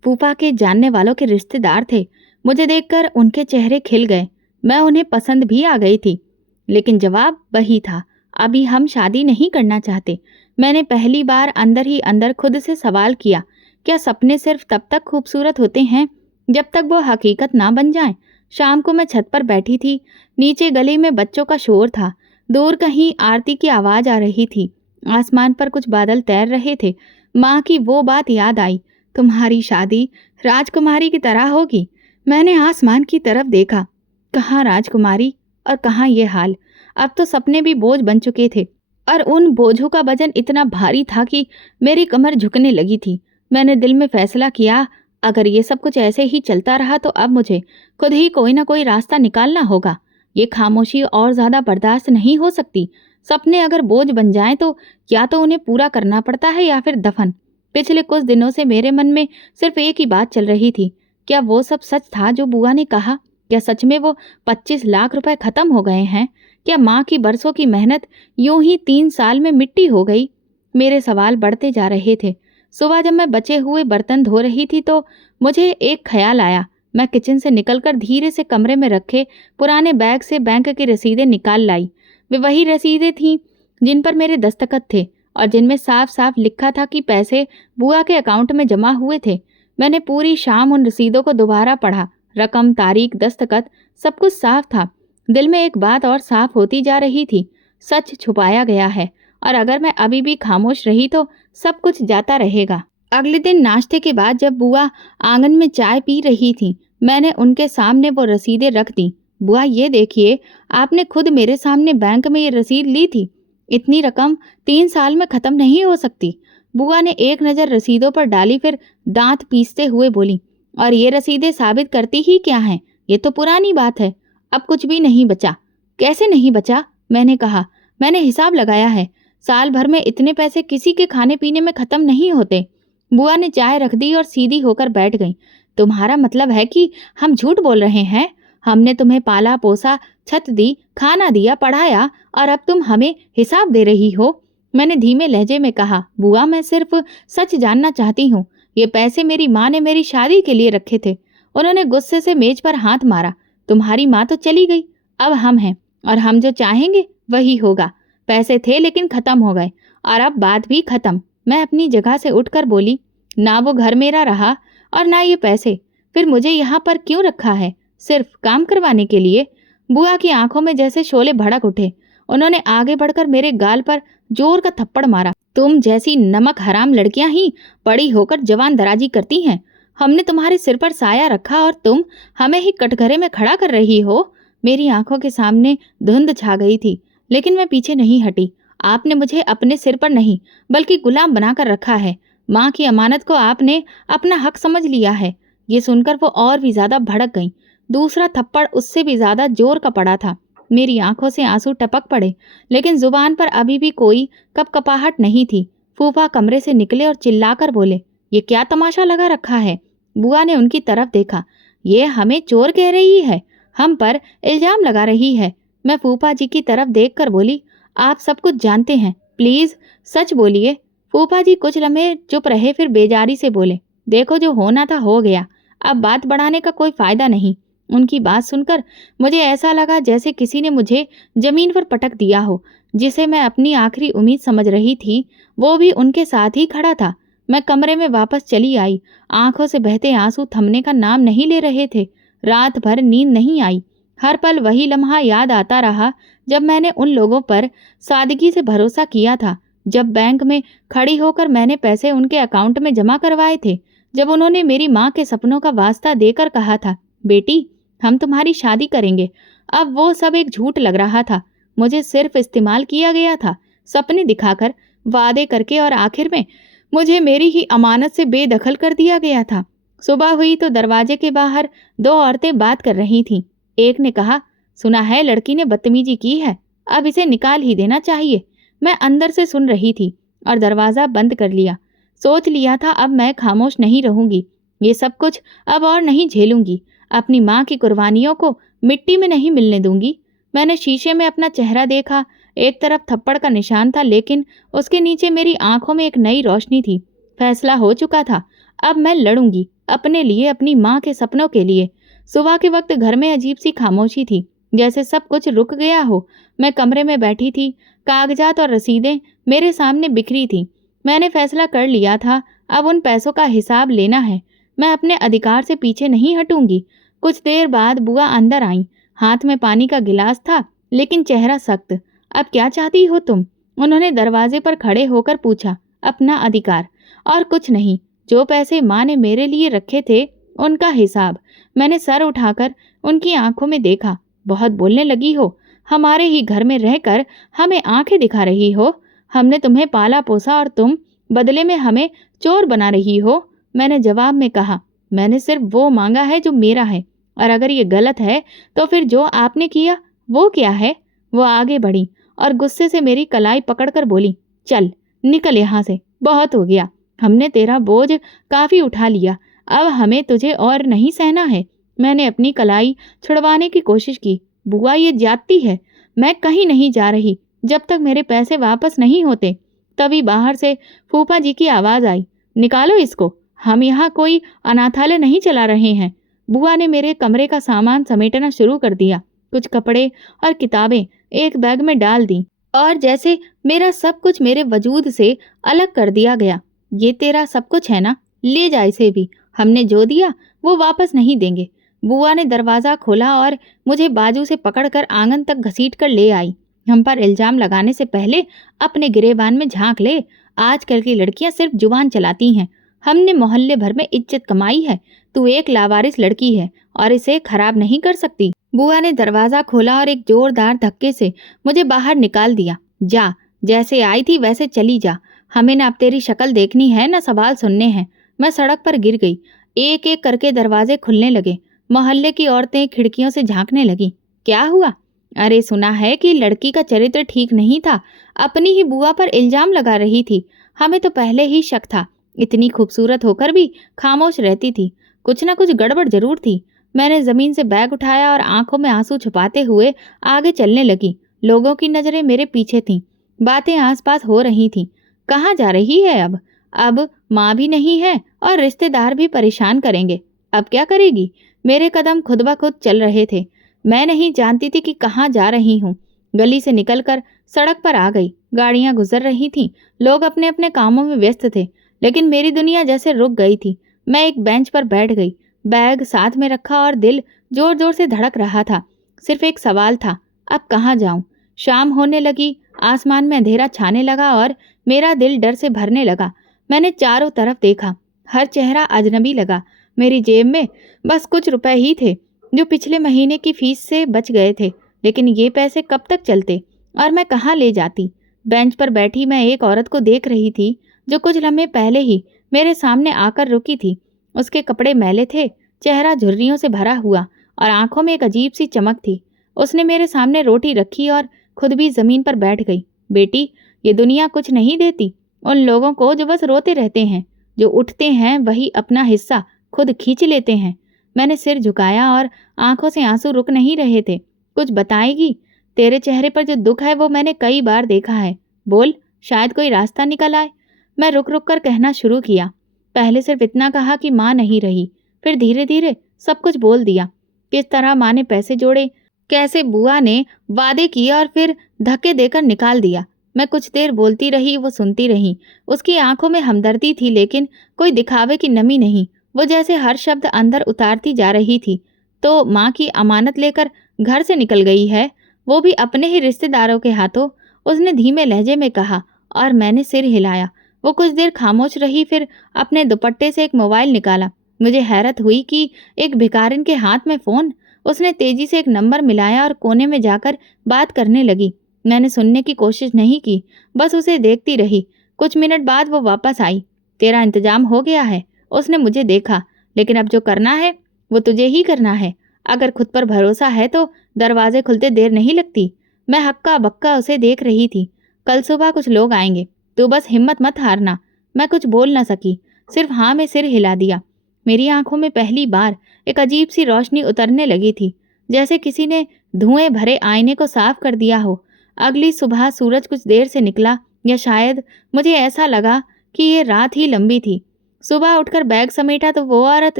फूफा के जानने वालों के रिश्तेदार थे। मुझे देखकर उनके चेहरे खिल गए। मैं उन्हें पसंद भी आ गई थी। लेकिन जवाब वही था, अभी हम शादी नहीं करना चाहते। मैंने पहली बार अंदर ही अंदर खुद से सवाल किया, क्या सपने सिर्फ तब तक खूबसूरत होते हैं जब तक वो हकीकत ना बन जाएं? शाम को मैं छत पर बैठी थी। नीचे गली में बच्चों का शोर था। दूर कहीं आरती की आवाज़ आ रही थी। आसमान पर कुछ बादल तैर रहे थे। माँ की वो बात याद आई, तुम्हारी शादी राजकुमारी की तरह होगी। मैंने आसमान की तरफ देखा। कहाँ राजकुमारी और कहाँ ये हाल। अब तो सपने भी बोझ बन चुके थे, और उन बोझों का वजन इतना भारी था कि मेरी कमर झुकने लगी थी। मैंने दिल में फैसला किया, अगर ये सब कुछ ऐसे ही चलता रहा तो अब मुझे खुद ही कोई ना कोई रास्ता निकालना होगा। ये खामोशी और ज़्यादा बर्दाश्त नहीं हो सकती। सपने अगर बोझ बन जाएं तो या तो उन्हें पूरा करना पड़ता है या फिर दफन। पिछले कुछ दिनों से मेरे मन में सिर्फ एक ही बात चल रही थी, क्या वो सब सच था जो बुआ ने कहा? क्या सच में वो 25 लाख रुपए खत्म हो गए हैं? क्या माँ की बरसों की मेहनत यूं ही 3 साल में मिट्टी हो गई? मेरे सवाल बढ़ते जा रहे थे। सुबह जब मैं बचे हुए बर्तन धो रही थी तो मुझे एक ख्याल आया। मैं किचन से निकलकर धीरे से कमरे में रखे पुराने बैग से बैंक की रसीदें निकाल लाई। वे वही रसीदें थीं जिन पर मेरे दस्तखत थे और जिनमें साफ साफ लिखा था कि पैसे बुआ के अकाउंट में जमा हुए थे। मैंने पूरी शाम उन रसीदों को दोबारा पढ़ा। रकम, तारीख, दस्तखत, सब कुछ साफ था। दिल में एक बात और साफ होती जा रही थी, सच छुपाया गया है, और अगर मैं अभी भी खामोश रही तो सब कुछ जाता रहेगा। अगले दिन नाश्ते के बाद जब बुआ आंगन में चाय पी रही थी, मैंने उनके सामने वो रसीदें रख दी। बुआ ये देखिए, आपने खुद मेरे सामने बैंक में ये रसीद ली थी। इतनी रकम 3 साल में खत्म नहीं हो सकती। बुआ ने एक नज़र रसीदों पर डाली, फिर दांत पीसते हुए बोली, और ये रसीदें साबित करती ही क्या हैं? ये तो पुरानी बात है। अब कुछ भी नहीं बचा। कैसे नहीं बचा? मैंने कहा। मैंने हिसाब लगाया है। साल भर में इतने पैसे किसी के खाने पीने में खत्म नहीं होते। बुआ ने चाय रख दी और सीधी होकर बैठ गई। तुम्हारा मतलब है कि हम झूठ बोल रहे हैं? हमने तुम्हें पाला पोसा, छत दी, खाना दिया, पढ़ाया, और अब तुम हमें हिसाब दे रही हो? मैंने धीमे लहजे में कहा, बुआ मैं सिर्फ सच जानना चाहती हूँ। ये पैसे मेरी माँ ने मेरी शादी के लिए रखे थे। उन्होंने गुस्से से मेज पर हाथ मारा। तुम्हारी माँ तो चली गई, अब हम हैं, और हम जो चाहेंगे वही होगा। पैसे थे लेकिन खत्म हो गए, और अब बात भी खत्म। मैं अपनी जगह से उठकर बोली, ना वो घर मेरा रहा और ना ये पैसे। फिर मुझे यहाँ पर क्यों रखा है? सिर्फ काम करवाने के लिए? बुआ की आंखों में जैसे शोले भड़क उठे। उन्होंने आगे बढ़कर मेरे गाल पर जोर का थप्पड़ मारा। तुम जैसी नमक हराम लड़कियां ही बड़ी होकर जवान दराजी करती हैं। हमने तुम्हारे सिर पर साया रखा और तुम हमें ही कटघरे में खड़ा कर रही हो। मेरी आंखों के सामने धुंध छा गई थी, लेकिन मैं पीछे नहीं हटी। आपने मुझे अपने सिर पर नहीं बल्कि गुलाम बनाकर रखा है। माँ की अमानत को आपने अपना हक समझ लिया है। ये सुनकर वो और भी ज्यादा भड़क गई। दूसरा थप्पड़ उससे भी ज्यादा जोर का पड़ा था। मेरी आंखों से आंसू टपक पड़े, लेकिन जुबान पर अभी भी कोई कपकपाहट नहीं थी। फूफा कमरे से निकले और चिल्लाकर बोले, ये क्या तमाशा लगा रखा है? बुआ ने उनकी तरफ देखा। ये हमें चोर कह रही है, हम पर इल्जाम लगा रही है। मैं फूफा जी की तरफ देखकर बोली, आप सब कुछ जानते हैं, प्लीज सच बोलिए। फूफा जी कुछ लम्हे चुप रहे, फिर बेजारी से बोले, देखो जो होना था हो गया, अब बात बढ़ाने का कोई फायदा नहीं। उनकी बात सुनकर मुझे ऐसा लगा जैसे किसी ने मुझे जमीन पर पटक दिया हो। जिसे मैं अपनी आखिरी उम्मीद समझ रही थी, वो भी उनके साथ ही खड़ा था। मैं कमरे में वापस चली आई। आंखों से बहते आंसू थमने का नाम नहीं ले रहे थे। रात भर नींद नहीं आई। हर पल वही लम्हा याद आता रहा जब मैंने उन लोगों पर सादगी से भरोसा किया था, जब बैंक में खड़ी होकर मैंने पैसे उनके अकाउंट में जमा करवाए थे, जब उन्होंने मेरी माँ के सपनों का वास्ता देकर कहा था, बेटी हम तुम्हारी शादी करेंगे। अब वो सब एक झूठ लग रहा था। मुझे सिर्फ इस्तेमाल किया गया था, सपने दिखाकर, वादे करके, और आखिर में मुझे मेरी ही अमानत से बेदखल कर दिया गया था। सुबह हुई तो दरवाजे के बाहर दो औरतें बात कर रही थीं। एक ने कहा, सुना है लड़की ने बदतमीजी की है, अब इसे निकाल ही देना चाहिए। मैं अंदर से सुन रही थी और दरवाज़ा बंद कर लिया। सोच लिया था अब मैं खामोश नहीं रहूंगी। ये सब कुछ अब और नहीं झेलूंगी। अपनी माँ की कुर्बानियों को मिट्टी में नहीं मिलने दूंगी। मैंने शीशे में अपना चेहरा देखा। एक तरफ थप्पड़ का निशान था, लेकिन उसके नीचे मेरी आंखों में एक नई रोशनी थी। फैसला हो चुका था। अब मैं लड़ूंगी, अपने लिए, अपनी माँ के सपनों के लिए। सुबह के वक्त घर में अजीब सी खामोशी थी, जैसे सब कुछ रुक गया हो। मैं कमरे में बैठी थी। कागजात और रसीदें मेरे सामने बिखरी थी। मैंने फैसला कर लिया था, अब उन पैसों का हिसाब लेना है। मैं अपने अधिकार से पीछे नहीं हटूंगी। कुछ देर बाद बुआ अंदर आई। हाथ में पानी का गिलास था, लेकिन चेहरा सख्त। अब क्या चाहती हो तुम? उन्होंने दरवाजे पर खड़े होकर पूछा। अपना अधिकार, और कुछ नहीं। जो पैसे माँ ने मेरे लिए रखे थे, उनका हिसाब। मैंने सर उठाकर उनकी आंखों में देखा। बहुत बोलने लगी हो। हमारे ही घर में रहकर हमें आंखें दिखा रही हो। हमने तुम्हें पाला पोसा और तुम बदले में हमें चोर बना रही हो। मैंने जवाब में कहा, मैंने सिर्फ वो मांगा है जो मेरा है, और अगर ये गलत है तो फिर जो आपने किया वो क्या है? वो आगे बढ़ी और गुस्से से मेरी कलाई पकड़कर बोली, चल निकल यहाँ से, बहुत हो गया। हमने तेरा बोझ काफी उठा लिया, अब हमें तुझे और नहीं सहना है। मैंने अपनी कलाई छुड़वाने की कोशिश की। बुआ ये जाती है, मैं कहीं नहीं जा रही जब तक मेरे पैसे वापस नहीं होते। तभी बाहर से फूफा जी की आवाज आई, निकालो इसको, हम यहाँ कोई अनाथालय नहीं चला रहे हैं। बुआ ने मेरे कमरे का सामान समेटना शुरू कर दिया। कुछ कपड़े और किताबें एक बैग में डाल दी, और जैसे मेरा सब कुछ मेरे वजूद से अलग कर दिया गया। ये तेरा सब कुछ है ना, ले जा इसे भी। हमने जो दिया वो वापस नहीं देंगे। बुआ ने दरवाज़ा खोला और मुझे बाजू से पकड़कर आंगन तक घसीट कर ले आई। हम पर इल्जाम लगाने से पहले अपने गिरेबान में झांक ले। आजकल की लड़कियां सिर्फ जुबान चलाती हैं। हमने मोहल्ले भर में इज्जत कमाई है। तू एक लावारिस लड़की है और इसे खराब नहीं कर सकती। बुआ ने दरवाजा खोला और एक जोरदार धक्के से मुझे बाहर निकाल दिया। जा, जैसे आई थी वैसे चली जा। हमें ना अब तेरी शक्ल देखनी है ना सवाल सुनने हैं। मैं सड़क पर गिर गई। एक एक करके दरवाजे खुलने लगे। मोहल्ले की औरतें खिड़कियों से झांकने लगी। क्या हुआ? अरे सुना है कि लड़की का चरित्र ठीक नहीं था। अपनी ही बुआ पर इल्जाम लगा रही थी। हमें तो पहले ही शक था। इतनी खूबसूरत होकर भी खामोश रहती थी। कुछ ना कुछ गड़बड़ जरूर थी। मैंने जमीन से बैग उठाया और आंखों में आंसू छुपाते हुए आगे चलने लगी। लोगों की नजरें मेरे पीछे थीं। बातें आसपास हो रही थीं। कहाँ जा रही है अब? अब माँ भी नहीं है और रिश्तेदार भी परेशान करेंगे। अब क्या करेगी? मेरे कदम खुद ब खुद चल रहे थे। मैं नहीं जानती थी कि कहाँ जा रही हूँ। गली से निकलकर सड़क पर आ गई। गाड़ियां गुजर रही थीं। लोग अपने अपने कामों में व्यस्त थे, लेकिन मेरी दुनिया जैसे रुक गई थी। मैं एक बेंच पर बैठ गई, बैग साथ में रखा और दिल जोर जोर से धड़क रहा था। सिर्फ एक सवाल था, अब कहाँ जाऊं? शाम होने लगी, आसमान में अंधेरा छाने लगा और मेरा दिल डर से भरने लगा। मैंने चारों तरफ देखा। हर चेहरा अजनबी लगा। मेरी जेब में बस कुछ रुपए ही थे, जो पिछले महीने की फीस से बच गए थे। लेकिन ये पैसे कब तक चलते और मैं कहाँ ले जाती? बेंच पर बैठी मैं एक औरत को देख रही थी, जो कुछ लम्हे पहले ही मेरे सामने आकर रुकी थी। उसके कपड़े मैले थे, चेहरा झुर्रियों से भरा हुआ और आंखों में एक अजीब सी चमक थी। उसने मेरे सामने रोटी रखी और खुद भी जमीन पर बैठ गई। बेटी, ये दुनिया कुछ नहीं देती उन लोगों को जो बस रोते रहते हैं। जो उठते हैं वही अपना हिस्सा खुद खींच लेते हैं। मैंने सिर झुकाया और आंखों से आंसू रुक नहीं रहे थे। कुछ बताएगी? तेरे चेहरे पर जो दुख है वो मैंने कई बार देखा है। बोल, शायद कोई रास्ता निकल आए। मैं रुक रुक कर कहना शुरू किया। पहले सिर्फ इतना कहा कि माँ नहीं रही, फिर धीरे धीरे सब कुछ बोल दिया। किस तरह माँ ने पैसे जोड़े, कैसे बुआ ने वादे किए और फिर धक्के देकर निकाल दिया। मैं कुछ देर बोलती रही, वो सुनती रही। उसकी आंखों में हमदर्दी थी, लेकिन कोई दिखावे की नमी नहीं। वो जैसे हर शब्द अंदर उतारती जा रही थी। तो माँ की अमानत लेकर घर से निकल गई है, वो भी अपने ही रिश्तेदारों के हाथों, उसने धीमे लहजे में कहा और मैंने सिर हिलाया। वो कुछ देर खामोश रही, फिर अपने दुपट्टे से एक मोबाइल निकाला। मुझे हैरत हुई कि एक भिखारिन के हाथ में फ़ोन। उसने तेजी से एक नंबर मिलाया और कोने में जाकर बात करने लगी। मैंने सुनने की कोशिश नहीं की, बस उसे देखती रही। कुछ मिनट बाद वो वापस आई। तेरा इंतजाम हो गया है। उसने मुझे देखा। लेकिन अब जो करना है वो तुझे ही करना है। अगर खुद पर भरोसा है तो दरवाजे खुलते देर नहीं लगती। मैं हक्का बक्का उसे देख रही थी। कल सुबह कुछ लोग आएंगे, तू बस हिम्मत मत हारना। मैं कुछ बोल न सकी, सिर्फ हाँ में सिर हिला दिया। मेरी आंखों में पहली बार एक अजीब सी रोशनी उतरने लगी थी, जैसे किसी ने धुएं भरे आईने को साफ कर दिया हो। अगली सुबह सूरज कुछ देर से निकला, या शायद मुझे ऐसा लगा कि ये रात ही लंबी थी। सुबह उठकर बैग समेटा तो वो औरत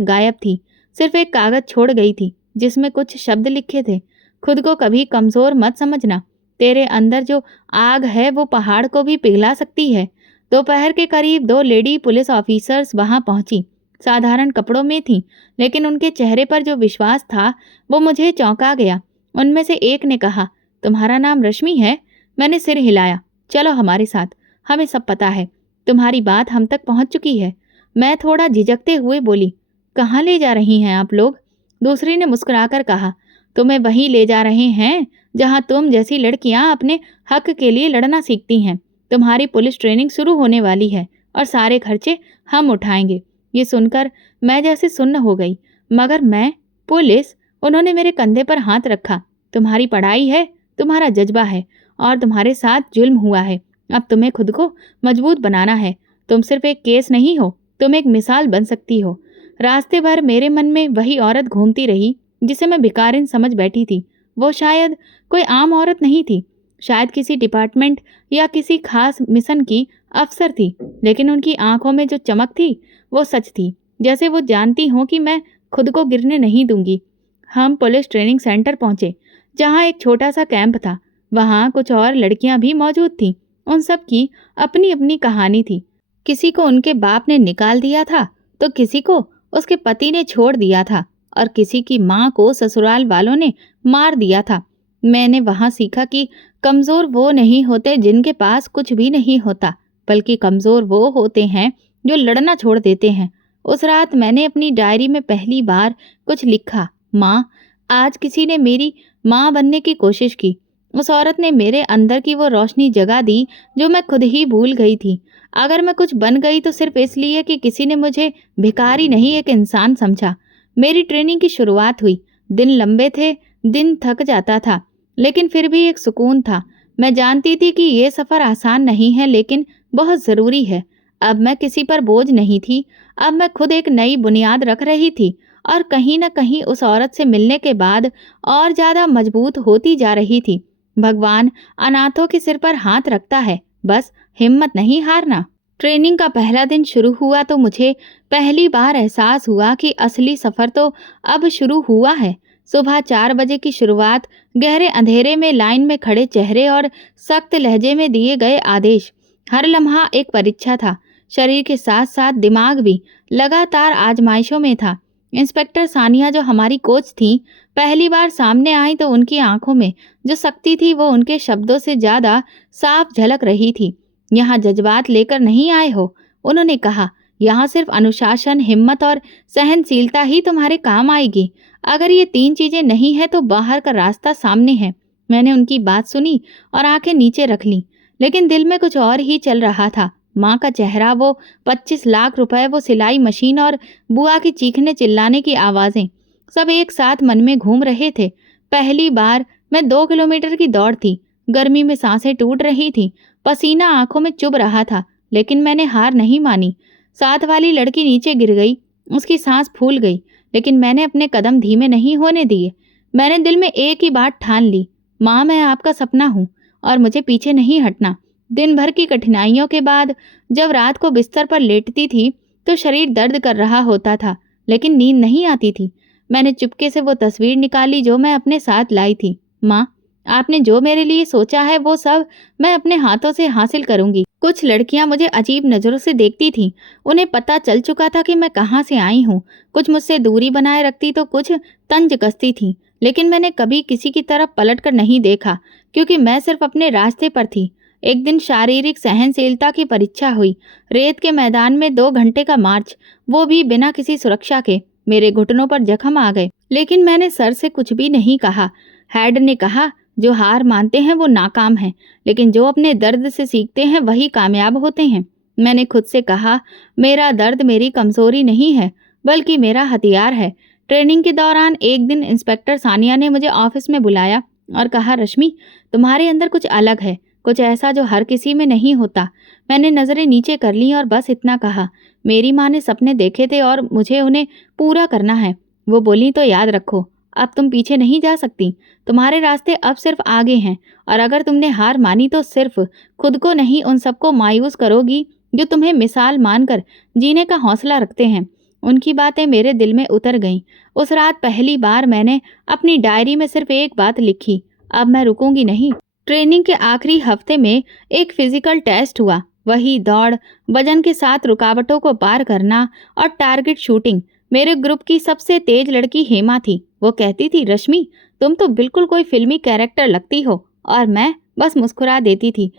गायब थी। सिर्फ एक कागज छोड़ गई थी, जिसमें कुछ शब्द लिखे थे। खुद को कभी कमजोर मत समझना। तेरे अंदर जो आग है वो पहाड़ को भी पिघला सकती है। दोपहर के करीब 2 लेडी पुलिस ऑफिसर्स वहां पहुंची। साधारण कपड़ों में थीं, लेकिन उनके चेहरे पर जो विश्वास था वो मुझे चौंका गया। उनमें से एक ने कहा, तुम्हारा नाम रश्मि है? मैंने सिर हिलाया। चलो हमारे साथ, हमें सब पता है। तुम्हारी बात हम तक पहुंच चुकी है। मैं थोड़ा झिझकते हुए बोली, कहाँ ले जा रही हैं आप लोग? दूसरी ने मुस्कुराकर कहा, तुम्हें वहीं ले जा रहे हैं जहां तुम जैसी लड़कियां अपने हक के लिए लड़ना सीखती हैं। तुम्हारी पुलिस ट्रेनिंग शुरू होने वाली है और सारे खर्चे हम उठाएंगे। ये सुनकर मैं जैसे सुन्न हो गई। मगर मैं पुलिस? उन्होंने मेरे कंधे पर हाथ रखा। तुम्हारी पढ़ाई है, तुम्हारा जज्बा है और तुम्हारे साथ जुल्म हुआ है। अब तुम्हें खुद को मजबूत बनाना है। तुम सिर्फ एक केस नहीं हो, तुम एक मिसाल बन सकती हो। रास्ते भर मेरे मन में वही औरत घूमती रही जिसे मैं भिखारिन समझ बैठी थी। वो शायद कोई आम औरत नहीं थी, शायद किसी डिपार्टमेंट या किसी खास मिशन की अफसर थी, लेकिन उनकी आंखों में जो चमक थी वो सच थी। जैसे वो जानती हो कि मैं खुद को गिरने नहीं दूंगी। हम पुलिस ट्रेनिंग सेंटर पहुंचे, जहां एक छोटा सा कैंप था। वहां कुछ और लड़कियां भी मौजूद थीं। उन सब की अपनी अपनी कहानी थी। किसी को उनके बाप ने निकाल दिया था, तो किसी को उसके पति ने छोड़ दिया था और किसी की माँ को ससुराल वालों ने मार दिया था। मैंने वहां सीखा कि कमजोर वो नहीं होते जिनके पास कुछ भी नहीं होता, बल्कि कमजोर वो होते हैं जो लड़ना छोड़ देते हैं। उस रात मैंने अपनी डायरी में पहली बार कुछ लिखा, माँ, आज किसी ने मेरी माँ बनने की कोशिश की। उस औरत ने मेरे अंदर की वो रोशनी जगा दी जो मैं खुद ही भूल गई थी। अगर मैं कुछ बन गई तो सिर्फ इसलिए कि किसी ने मुझे भिखारी नहीं एक इंसान समझा। मेरी ट्रेनिंग की शुरुआत हुई। दिन लंबे थे, दिन थक जाता था, लेकिन फिर भी एक सुकून था। मैं जानती थी कि ये सफ़र आसान नहीं है लेकिन बहुत ज़रूरी है। अब मैं किसी पर बोझ नहीं थी। अब मैं खुद एक नई बुनियाद रख रही थी और कहीं न कहीं उस औरत से मिलने के बाद और ज़्यादा मजबूत होती जा रही थी। भगवान अनाथों के सिर पर हाथ रखता है, बस हिम्मत नहीं हारना। ट्रेनिंग का पहला दिन शुरू हुआ तो मुझे पहली बार एहसास हुआ कि असली सफ़र तो अब शुरू हुआ है। सुबह 4 बजे की शुरुआत, गहरे अंधेरे में लाइन में खड़े चेहरे और सख्त लहजे में दिए गए आदेश। हर लम्हा एक परीक्षा था। शरीर के साथ साथ दिमाग भी लगातार आजमाइशों में था। इंस्पेक्टर सानिया जो हमारी कोच थीं, पहली बार सामने आई तो उनकी आंखों में जो शक्ति थी वो उनके शब्दों से ज़्यादा साफ झलक रही थी। यहाँ जज्बात लेकर नहीं आए हो, उन्होंने कहा। यहाँ सिर्फ अनुशासन, हिम्मत और सहनशीलता ही तुम्हारे काम आएगी। अगर ये 3 चीजें नहीं है तो बाहर का रास्ता सामने है। मैंने उनकी बात सुनी और आंखें नीचे रख ली, लेकिन दिल में कुछ और ही चल रहा था। माँ का चेहरा, वो 25 लाख रुपए, वो सिलाई मशीन और बुआ की चीखने चिल्लाने की आवाज़ें, सब एक साथ मन में घूम रहे थे। पहली बार मैं 2 किलोमीटर की दौड़ थी। गर्मी में सांसें टूट रही थीं, पसीना आंखों में चुभ रहा था, लेकिन मैंने हार नहीं मानी। साथ वाली लड़की नीचे गिर गई, उसकी सांस फूल गई, लेकिन मैंने अपने कदम धीमे नहीं होने दिए। मैंने दिल में एक ही बात ठान ली, माँ मैं आपका सपना हूँ और मुझे पीछे नहीं हटना। दिन भर की कठिनाइयों के बाद जब रात को बिस्तर पर लेटती थी तो शरीर दर्द कर रहा होता था, लेकिन नींद नहीं आती थी। मैंने चुपके से वो तस्वीर निकाली जो मैं अपने साथ लाई थी। माँ, आपने जो मेरे लिए सोचा है वो सब मैं अपने हाथों से हासिल करूंगी। कुछ लड़कियां मुझे अजीब नज़रों से देखती थीं। उन्हें पता चल चुका था कि मैं कहाँ से आई हूँ। कुछ मुझसे दूरी बनाए रखती तो कुछ तंज कसती थीं, लेकिन मैंने कभी किसी की तरफ पलट कर नहीं देखा, क्योंकि मैं सिर्फ अपने रास्ते पर थी। एक दिन शारीरिक सहनशीलता की परीक्षा हुई। रेत के मैदान में 2 घंटे का मार्च, वो भी बिना किसी सुरक्षा के। मेरे घुटनों पर जख्म आ गए, लेकिन मैंने सर से कुछ भी नहीं कहा। हेड ने कहा, जो हार मानते हैं वो नाकाम हैं, लेकिन जो अपने दर्द से सीखते हैं वही कामयाब होते हैं। मैंने खुद से कहा, मेरा दर्द मेरी कमजोरी नहीं है, बल्कि मेरा हथियार है। ट्रेनिंग के दौरान एक दिन इंस्पेक्टर सानिया ने मुझे ऑफिस में बुलाया और कहा, रश्मि, तुम्हारे अंदर कुछ अलग है, कुछ ऐसा जो हर किसी में नहीं होता। मैंने नज़रें नीचे कर लीं और बस इतना कहा, मेरी माँ ने सपने देखे थे और मुझे उन्हें पूरा करना है। वो बोली, तो याद रखो, अब तुम पीछे नहीं जा सकती। तुम्हारे रास्ते अब सिर्फ आगे हैं, और अगर तुमने हार मानी तो सिर्फ खुद को नहीं, उन सबको मायूस करोगी जो तुम्हें मिसाल मानकर जीने का हौसला रखते हैं। उनकी बातें मेरे दिल में उतर गईं। उस रात पहली बार मैंने अपनी डायरी में सिर्फ एक बात लिखी, अब मैं रुकूंगी नहीं। ट्रेनिंग के आखिरी हफ्ते में एक फिजिकल टेस्ट हुआ। वही दौड़, वजन के साथ रुकावटों को पार करना और टारगेट शूटिंग। मेरे ग्रुप की सबसे तेज लड़की हेमा थी। वो कहती थी, रश्मि, तुम तो बिल्कुल कोई फिल्मी कैरेक्टर लगती हो, और मैं बस मुस्कुरा देती थी।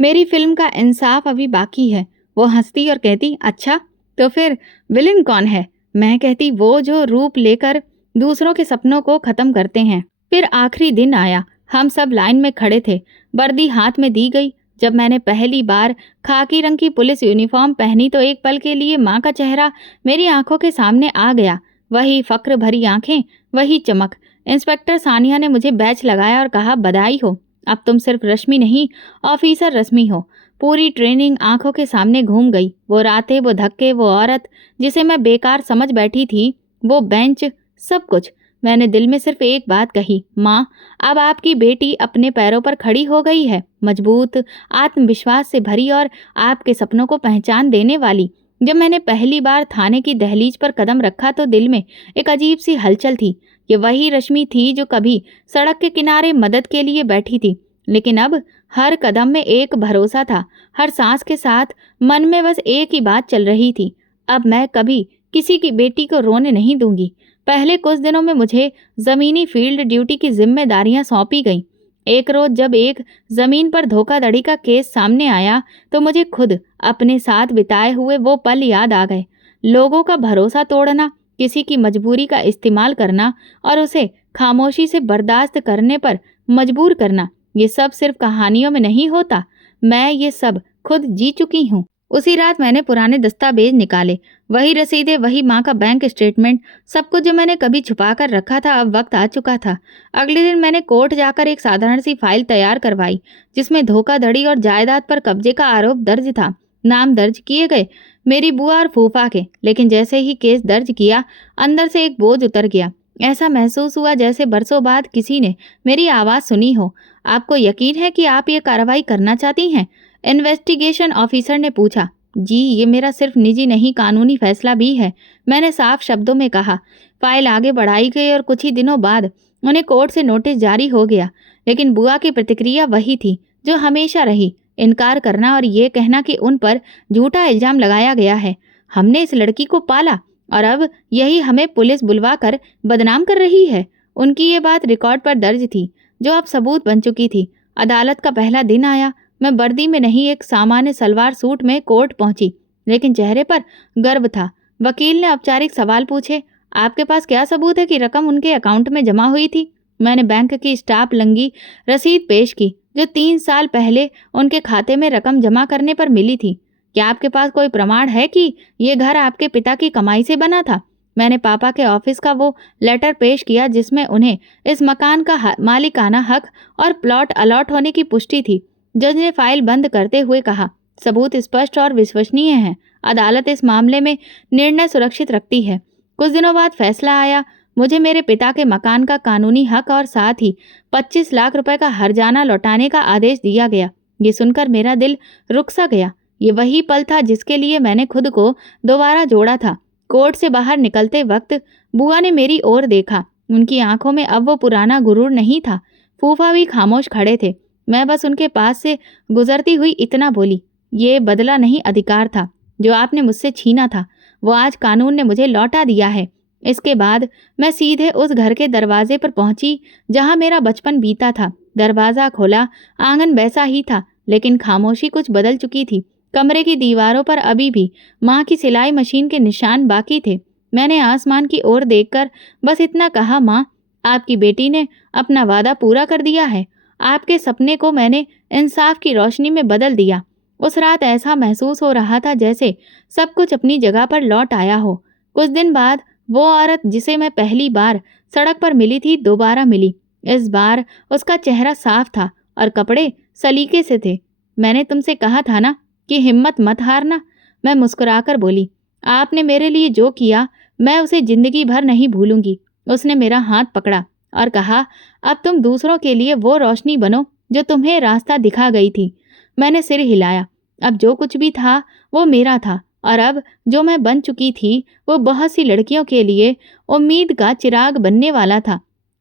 मेरी फिल्म का इंसाफ अभी बाकी है। वो हंसती और कहती, अच्छा तो फिर विलन कौन है? मैं कहती, वो जो रूप लेकर दूसरों के सपनों को खत्म करते हैं। फिर आखिरी दिन आया। हम सब लाइन में खड़े थे। वर्दी हाथ में दी गई। जब मैंने पहली बार खाकी रंग की पुलिस यूनिफॉर्म पहनी तो एक पल के लिए माँ का चेहरा मेरी आंखों के सामने आ गया। वही फक्र भरी आंखें, वही चमक। इंस्पेक्टर सानिया ने मुझे बैच लगाया और कहा, बधाई हो, अब तुम सिर्फ रश्मि नहीं, ऑफिसर रश्मि हो। पूरी ट्रेनिंग आंखों के सामने घूम गई। वो रातें, वो धक्के, वो औरत जिसे मैं बेकार समझ बैठी थी, वो बेंच, सब कुछ। मैंने दिल में सिर्फ एक बात कही, माँ, अब आपकी बेटी अपने पैरों पर खड़ी हो गई है, मजबूत, आत्मविश्वास से भरी और आपके सपनों को पहचान देने वाली। जब मैंने पहली बार थाने की दहलीज पर कदम रखा तो दिल में एक अजीब सी हलचल थी। ये वही रश्मि थी जो कभी सड़क के किनारे मदद के लिए बैठी थी, लेकिन अब हर कदम में एक भरोसा था। हर सांस के साथ मन में बस एक ही बात चल रही थी, अब मैं कभी किसी की बेटी को रोने नहीं दूंगी। पहले कुछ दिनों में मुझे ज़मीनी फील्ड ड्यूटी की जिम्मेदारियां सौंपी गईं। एक रोज जब एक ज़मीन पर धोखाधड़ी का केस सामने आया तो मुझे खुद अपने साथ बिताए हुए वो पल याद आ गए। लोगों का भरोसा तोड़ना, किसी की मजबूरी का इस्तेमाल करना और उसे खामोशी से बर्दाश्त करने पर मजबूर करना, ये सब सिर्फ कहानियों में नहीं होता। मैं ये सब खुद जी चुकी हूँ। उसी रात मैंने पुराने दस्तावेज निकाले, वही रसीदें, वही माँ का बैंक स्टेटमेंट, सब कुछ जो मैंने कभी छुपा कर रखा था अब वक्त आ चुका था। अगले दिन मैंने कोर्ट जाकर एक साधारण सी फाइल तैयार करवाई जिसमें धोखाधड़ी और जायदाद पर कब्जे का आरोप दर्ज था। नाम दर्ज किए गए मेरी बुआ और फूफा के, लेकिन जैसे ही केस दर्ज किया अंदर से एक बोझ उतर गया। ऐसा महसूस हुआ जैसे बरसों बाद किसी ने मेरी आवाज़ सुनी हो। आपको यकीन है कि आप ये कार्रवाई करना चाहती हैं? इन्वेस्टिगेशन ऑफिसर ने पूछा। जी, ये मेरा सिर्फ निजी नहीं, कानूनी फैसला भी है, मैंने साफ शब्दों में कहा। फाइल आगे बढ़ाई गई और कुछ ही दिनों बाद उन्हें कोर्ट से नोटिस जारी हो गया, लेकिन बुआ की प्रतिक्रिया वही थी जो हमेशा रही, इनकार करना और ये कहना कि उन पर झूठा इल्जाम लगाया गया है। हमने इस लड़की को पाला और अब यही हमें पुलिस बुलवा कर बदनाम कर रही है। उनकी ये बात रिकॉर्ड पर दर्ज थी, जो अब सबूत बन चुकी थी। अदालत का पहला दिन आया। मैं वर्दी में नहीं, एक सामान्य सलवार सूट में कोर्ट पहुंची, लेकिन चेहरे पर गर्व था। वकील ने औपचारिक सवाल पूछे। आपके पास क्या सबूत है कि रकम उनके अकाउंट में जमा हुई थी? मैंने बैंक की स्टाम्प लगी रसीद पेश की जो 3 साल पहले उनके खाते में रकम जमा करने पर मिली थी। क्या आपके पास कोई प्रमाण है कि ये घर आपके पिता की कमाई से बना था? मैंने पापा के ऑफिस का वो लेटर पेश किया जिसमें उन्हें इस मकान का मालिकाना हक और प्लॉट अलॉट होने की पुष्टि थी। जज ने फाइल बंद करते हुए कहा, सबूत स्पष्ट और विश्वसनीय हैं। अदालत इस मामले में निर्णय सुरक्षित रखती है। कुछ दिनों बाद फैसला आया। मुझे मेरे पिता के मकान का कानूनी हक और साथ ही 25 लाख रुपए का हर्जाना लौटाने का आदेश दिया गया। ये सुनकर मेरा दिल रुक सा गया। ये वही पल था जिसके लिए मैंने खुद को दोबारा जोड़ा था। कोर्ट से बाहर निकलते वक्त बुआ ने मेरी ओर देखा। उनकी आंखों में अब वो पुराना गुरूर नहीं था। फूफा भी खामोश खड़े थे। मैं बस उनके पास से गुजरती हुई इतना बोली, ये बदला नहीं, अधिकार था जो आपने मुझसे छीना था, वो आज कानून ने मुझे लौटा दिया है। इसके बाद मैं सीधे उस घर के दरवाजे पर पहुंची जहां मेरा बचपन बीता था। दरवाजा खोला, आंगन वैसा ही था, लेकिन खामोशी कुछ बदल चुकी थी। कमरे की दीवारों पर अभी भी माँ की सिलाई मशीन के निशान बाकी थे। मैंने आसमान की ओर देखकर बस इतना कहा, माँ, आपकी बेटी ने अपना वादा पूरा कर दिया है। आपके सपने को मैंने इंसाफ की रोशनी में बदल दिया। उस रात ऐसा महसूस हो रहा था जैसे सब कुछ अपनी जगह पर लौट आया हो। कुछ दिन बाद वो औरत जिसे मैं पहली बार सड़क पर मिली थी दोबारा मिली। इस बार उसका चेहरा साफ था और कपड़े सलीके से थे। मैंने तुमसे कहा था ना कि हिम्मत मत हारना, मैं मुस्कुराकर बोली। आपने मेरे लिए जो किया मैं उसे जिंदगी भर नहीं भूलूंगी। उसने मेरा हाथ पकड़ा और कहा, अब तुम दूसरों के लिए वो रोशनी बनो जो तुम्हें रास्ता दिखा गई थी। मैंने सिर हिलाया। अब जो कुछ भी था वो मेरा था और अब जो मैं बन चुकी थी वो बहुत सी लड़कियों के लिए उम्मीद का चिराग बनने वाला था।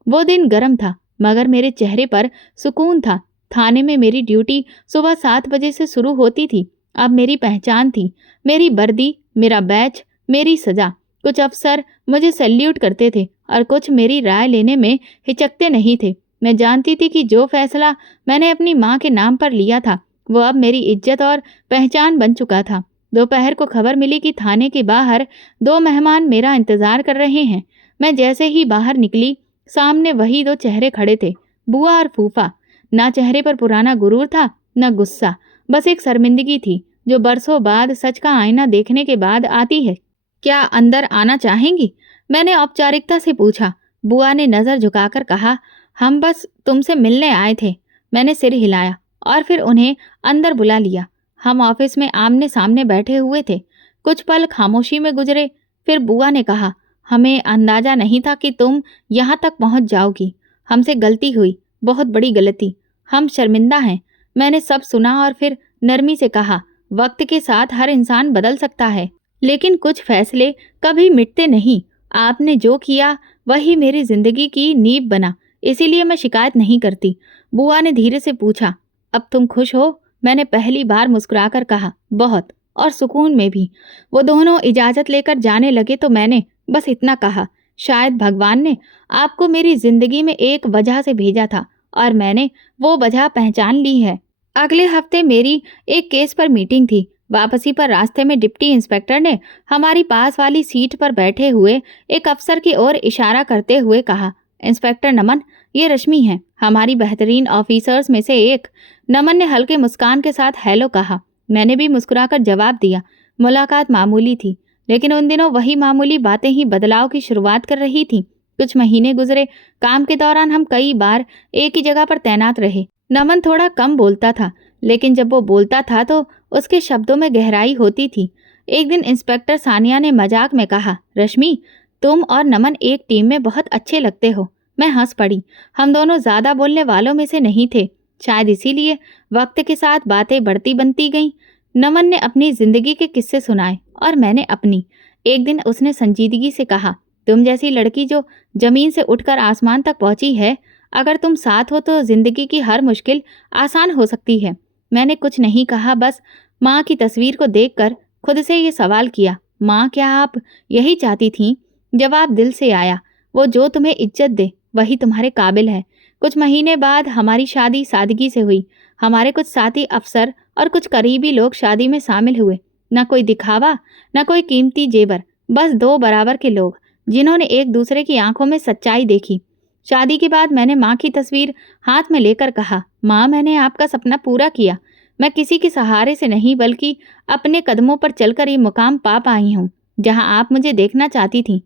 वो दिन गर्म था मगर मेरे चेहरे पर सुकून था। थाने में मेरी ड्यूटी सुबह 7 बजे से शुरू होती थी। अब मेरी पहचान थी, मेरी वर्दी, मेरा बैच, मेरी सजा। कुछ अफसर मुझे सैल्यूट करते थे और कुछ मेरी राय लेने में हिचकते नहीं थे। मैं जानती थी कि जो फैसला मैंने अपनी माँ के नाम पर लिया था वो अब मेरी इज्जत और पहचान बन चुका था। दोपहर को खबर मिली कि थाने के बाहर 2 मेहमान मेरा इंतजार कर रहे हैं। मैं जैसे ही बाहर निकली, सामने वही 2 चेहरे खड़े थे, बुआ और फूफा। ना चेहरे पर पुराना गुरूर था, न गुस्सा, बस एक शर्मिंदगी थी जो बरसों बाद सच का आईना देखने के बाद आती है। क्या अंदर आना चाहेंगी? मैंने औपचारिकता से पूछा। बुआ ने नजर झुकाकर कहा, हम बस तुमसे मिलने आए थे। मैंने सिर हिलाया और फिर उन्हें अंदर बुला लिया। हम ऑफिस में आमने सामने बैठे हुए थे। कुछ पल खामोशी में गुजरे। फिर बुआ ने कहा, हमें अंदाजा नहीं था कि तुम यहाँ तक पहुँच जाओगी। हमसे गलती हुई, बहुत बड़ी गलती। हम शर्मिंदा हैं। मैंने सब सुना और फिर नरमी से कहा, वक्त के साथ हर इंसान बदल सकता है, लेकिन कुछ फैसले कभी मिटते नहीं। आपने जो किया वही मेरी जिंदगी की नींव बना, इसीलिए मैं शिकायत नहीं करती। बुआ ने धीरे से पूछा, अब तुम खुश हो? मैंने पहली बार मुस्कुराकर कहा, बहुत, और सुकून में भी। वो दोनों इजाजत लेकर जाने लगे तो मैंने बस इतना कहा, शायद भगवान ने आपको मेरी जिंदगी में एक वजह से भेजा था और मैंने वो वजह पहचान ली है। अगले हफ्ते मेरी एक केस पर मीटिंग थी। वापसी पर रास्ते में डिप्टी इंस्पेक्टर ने हमारी पास वाली सीट पर बैठे हुए एक अफसर की ओर इशारा करते हुए कहा, इंस्पेक्टर नमन, ये रश्मि है, हमारी बेहतरीन ऑफिसर्स में से एक। नमन ने हल्के मुस्कान के साथ हेलो कहा। मैंने भी मुस्कुराकर जवाब दिया। मुलाकात मामूली थी, लेकिन उन दिनों वही मामूली बातें ही बदलाव की शुरुआत कर रही थी। कुछ महीने गुजरे। काम के दौरान हम कई बार एक ही जगह पर तैनात रहे। नमन थोड़ा कम बोलता था, लेकिन जब वो बोलता था तो उसके शब्दों में गहराई होती थी। एक दिन इंस्पेक्टर सानिया ने मजाक में कहा, रश्मि, तुम और नमन एक टीम में बहुत अच्छे लगते हो। मैं हंस पड़ी। हम दोनों ज्यादा बोलने वालों में से नहीं थे, शायद इसीलिए वक्त के साथ बातें बढ़ती बनती गईं। नमन ने अपनी जिंदगी के किस्से सुनाए और मैंने अपनी। एक दिन उसने संजीदगी से कहा, तुम जैसी लड़की जो जमीन से उठकर आसमान तक पहुंची है, अगर तुम साथ हो तो जिंदगी की हर मुश्किल आसान हो सकती है। मैंने कुछ नहीं कहा, बस माँ की तस्वीर को देखकर खुद से ये सवाल किया, माँ क्या आप यही चाहती थीं? जवाब दिल से आया, वो जो तुम्हें इज्जत दे वही तुम्हारे काबिल है। कुछ महीने बाद हमारी शादी सादगी से हुई। हमारे कुछ साथी अफसर और कुछ करीबी लोग शादी में शामिल हुए। न कोई दिखावा, न कोई कीमती जेवर, बस दो बराबर के लोग जिन्होंने एक दूसरे की आंखों में सच्चाई देखी। शादी के बाद मैंने माँ की तस्वीर हाथ में लेकर कहा, माँ, मैंने आपका सपना पूरा किया। मैं किसी के सहारे से नहीं बल्कि अपने कदमों पर चलकर ये मुकाम पा पाई हूँ जहाँ आप मुझे देखना चाहती थीं।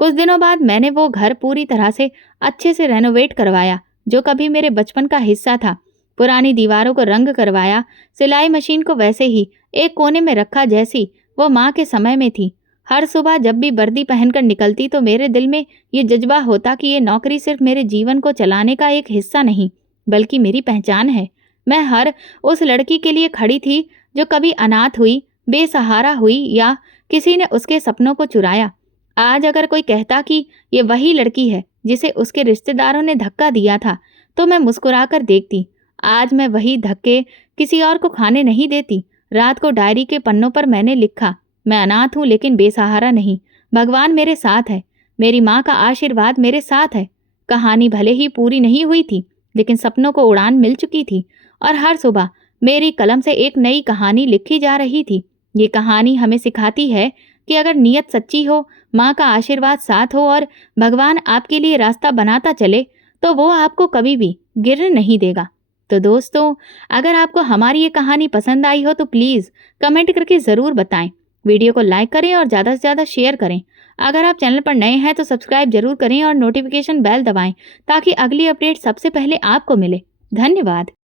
कुछ दिनों बाद मैंने वो घर पूरी तरह से अच्छे से रेनोवेट करवाया जो कभी मेरे बचपन का हिस्सा था। पुरानी दीवारों को रंग करवाया, सिलाई मशीन को वैसे ही एक कोने में रखा जैसी वो माँ के समय में थी। हर सुबह जब भी वर्दी पहनकर निकलती तो मेरे दिल में ये जज्बा होता कि ये नौकरी सिर्फ मेरे जीवन को चलाने का एक हिस्सा नहीं बल्कि मेरी पहचान है। मैं हर उस लड़की के लिए खड़ी थी जो कभी अनाथ हुई, बेसहारा हुई या किसी ने उसके सपनों को चुराया। आज अगर कोई कहता कि ये वही लड़की है जिसे उसके रिश्तेदारों ने धक्का दिया था, तो मैं मुस्कुराकर देखती। आज मैं वही धक्के किसी और को खाने नहीं देती। रात को डायरी के पन्नों पर मैंने लिखा, मैं अनाथ हूँ लेकिन बेसहारा नहीं। भगवान मेरे साथ है, मेरी माँ का आशीर्वाद मेरे साथ है। कहानी भले ही पूरी नहीं हुई थी, लेकिन सपनों को उड़ान मिल चुकी थी और हर सुबह मेरी कलम से एक नई कहानी लिखी जा रही थी। ये कहानी हमें सिखाती है कि अगर नीयत सच्ची हो, माँ का आशीर्वाद साथ हो और भगवान आपके लिए रास्ता बनाता चले, तो वो आपको कभी भी गिरने नहीं देगा। तो दोस्तों, अगर आपको हमारी ये कहानी पसंद आई हो तो प्लीज़ कमेंट करके ज़रूर बताएं। वीडियो को लाइक करें और ज़्यादा से ज़्यादा शेयर करें। अगर आप चैनल पर नए हैं तो सब्सक्राइब जरूर करें और नोटिफिकेशन बेल दबाएं ताकि अगली अपडेट सबसे पहले आपको मिले। धन्यवाद।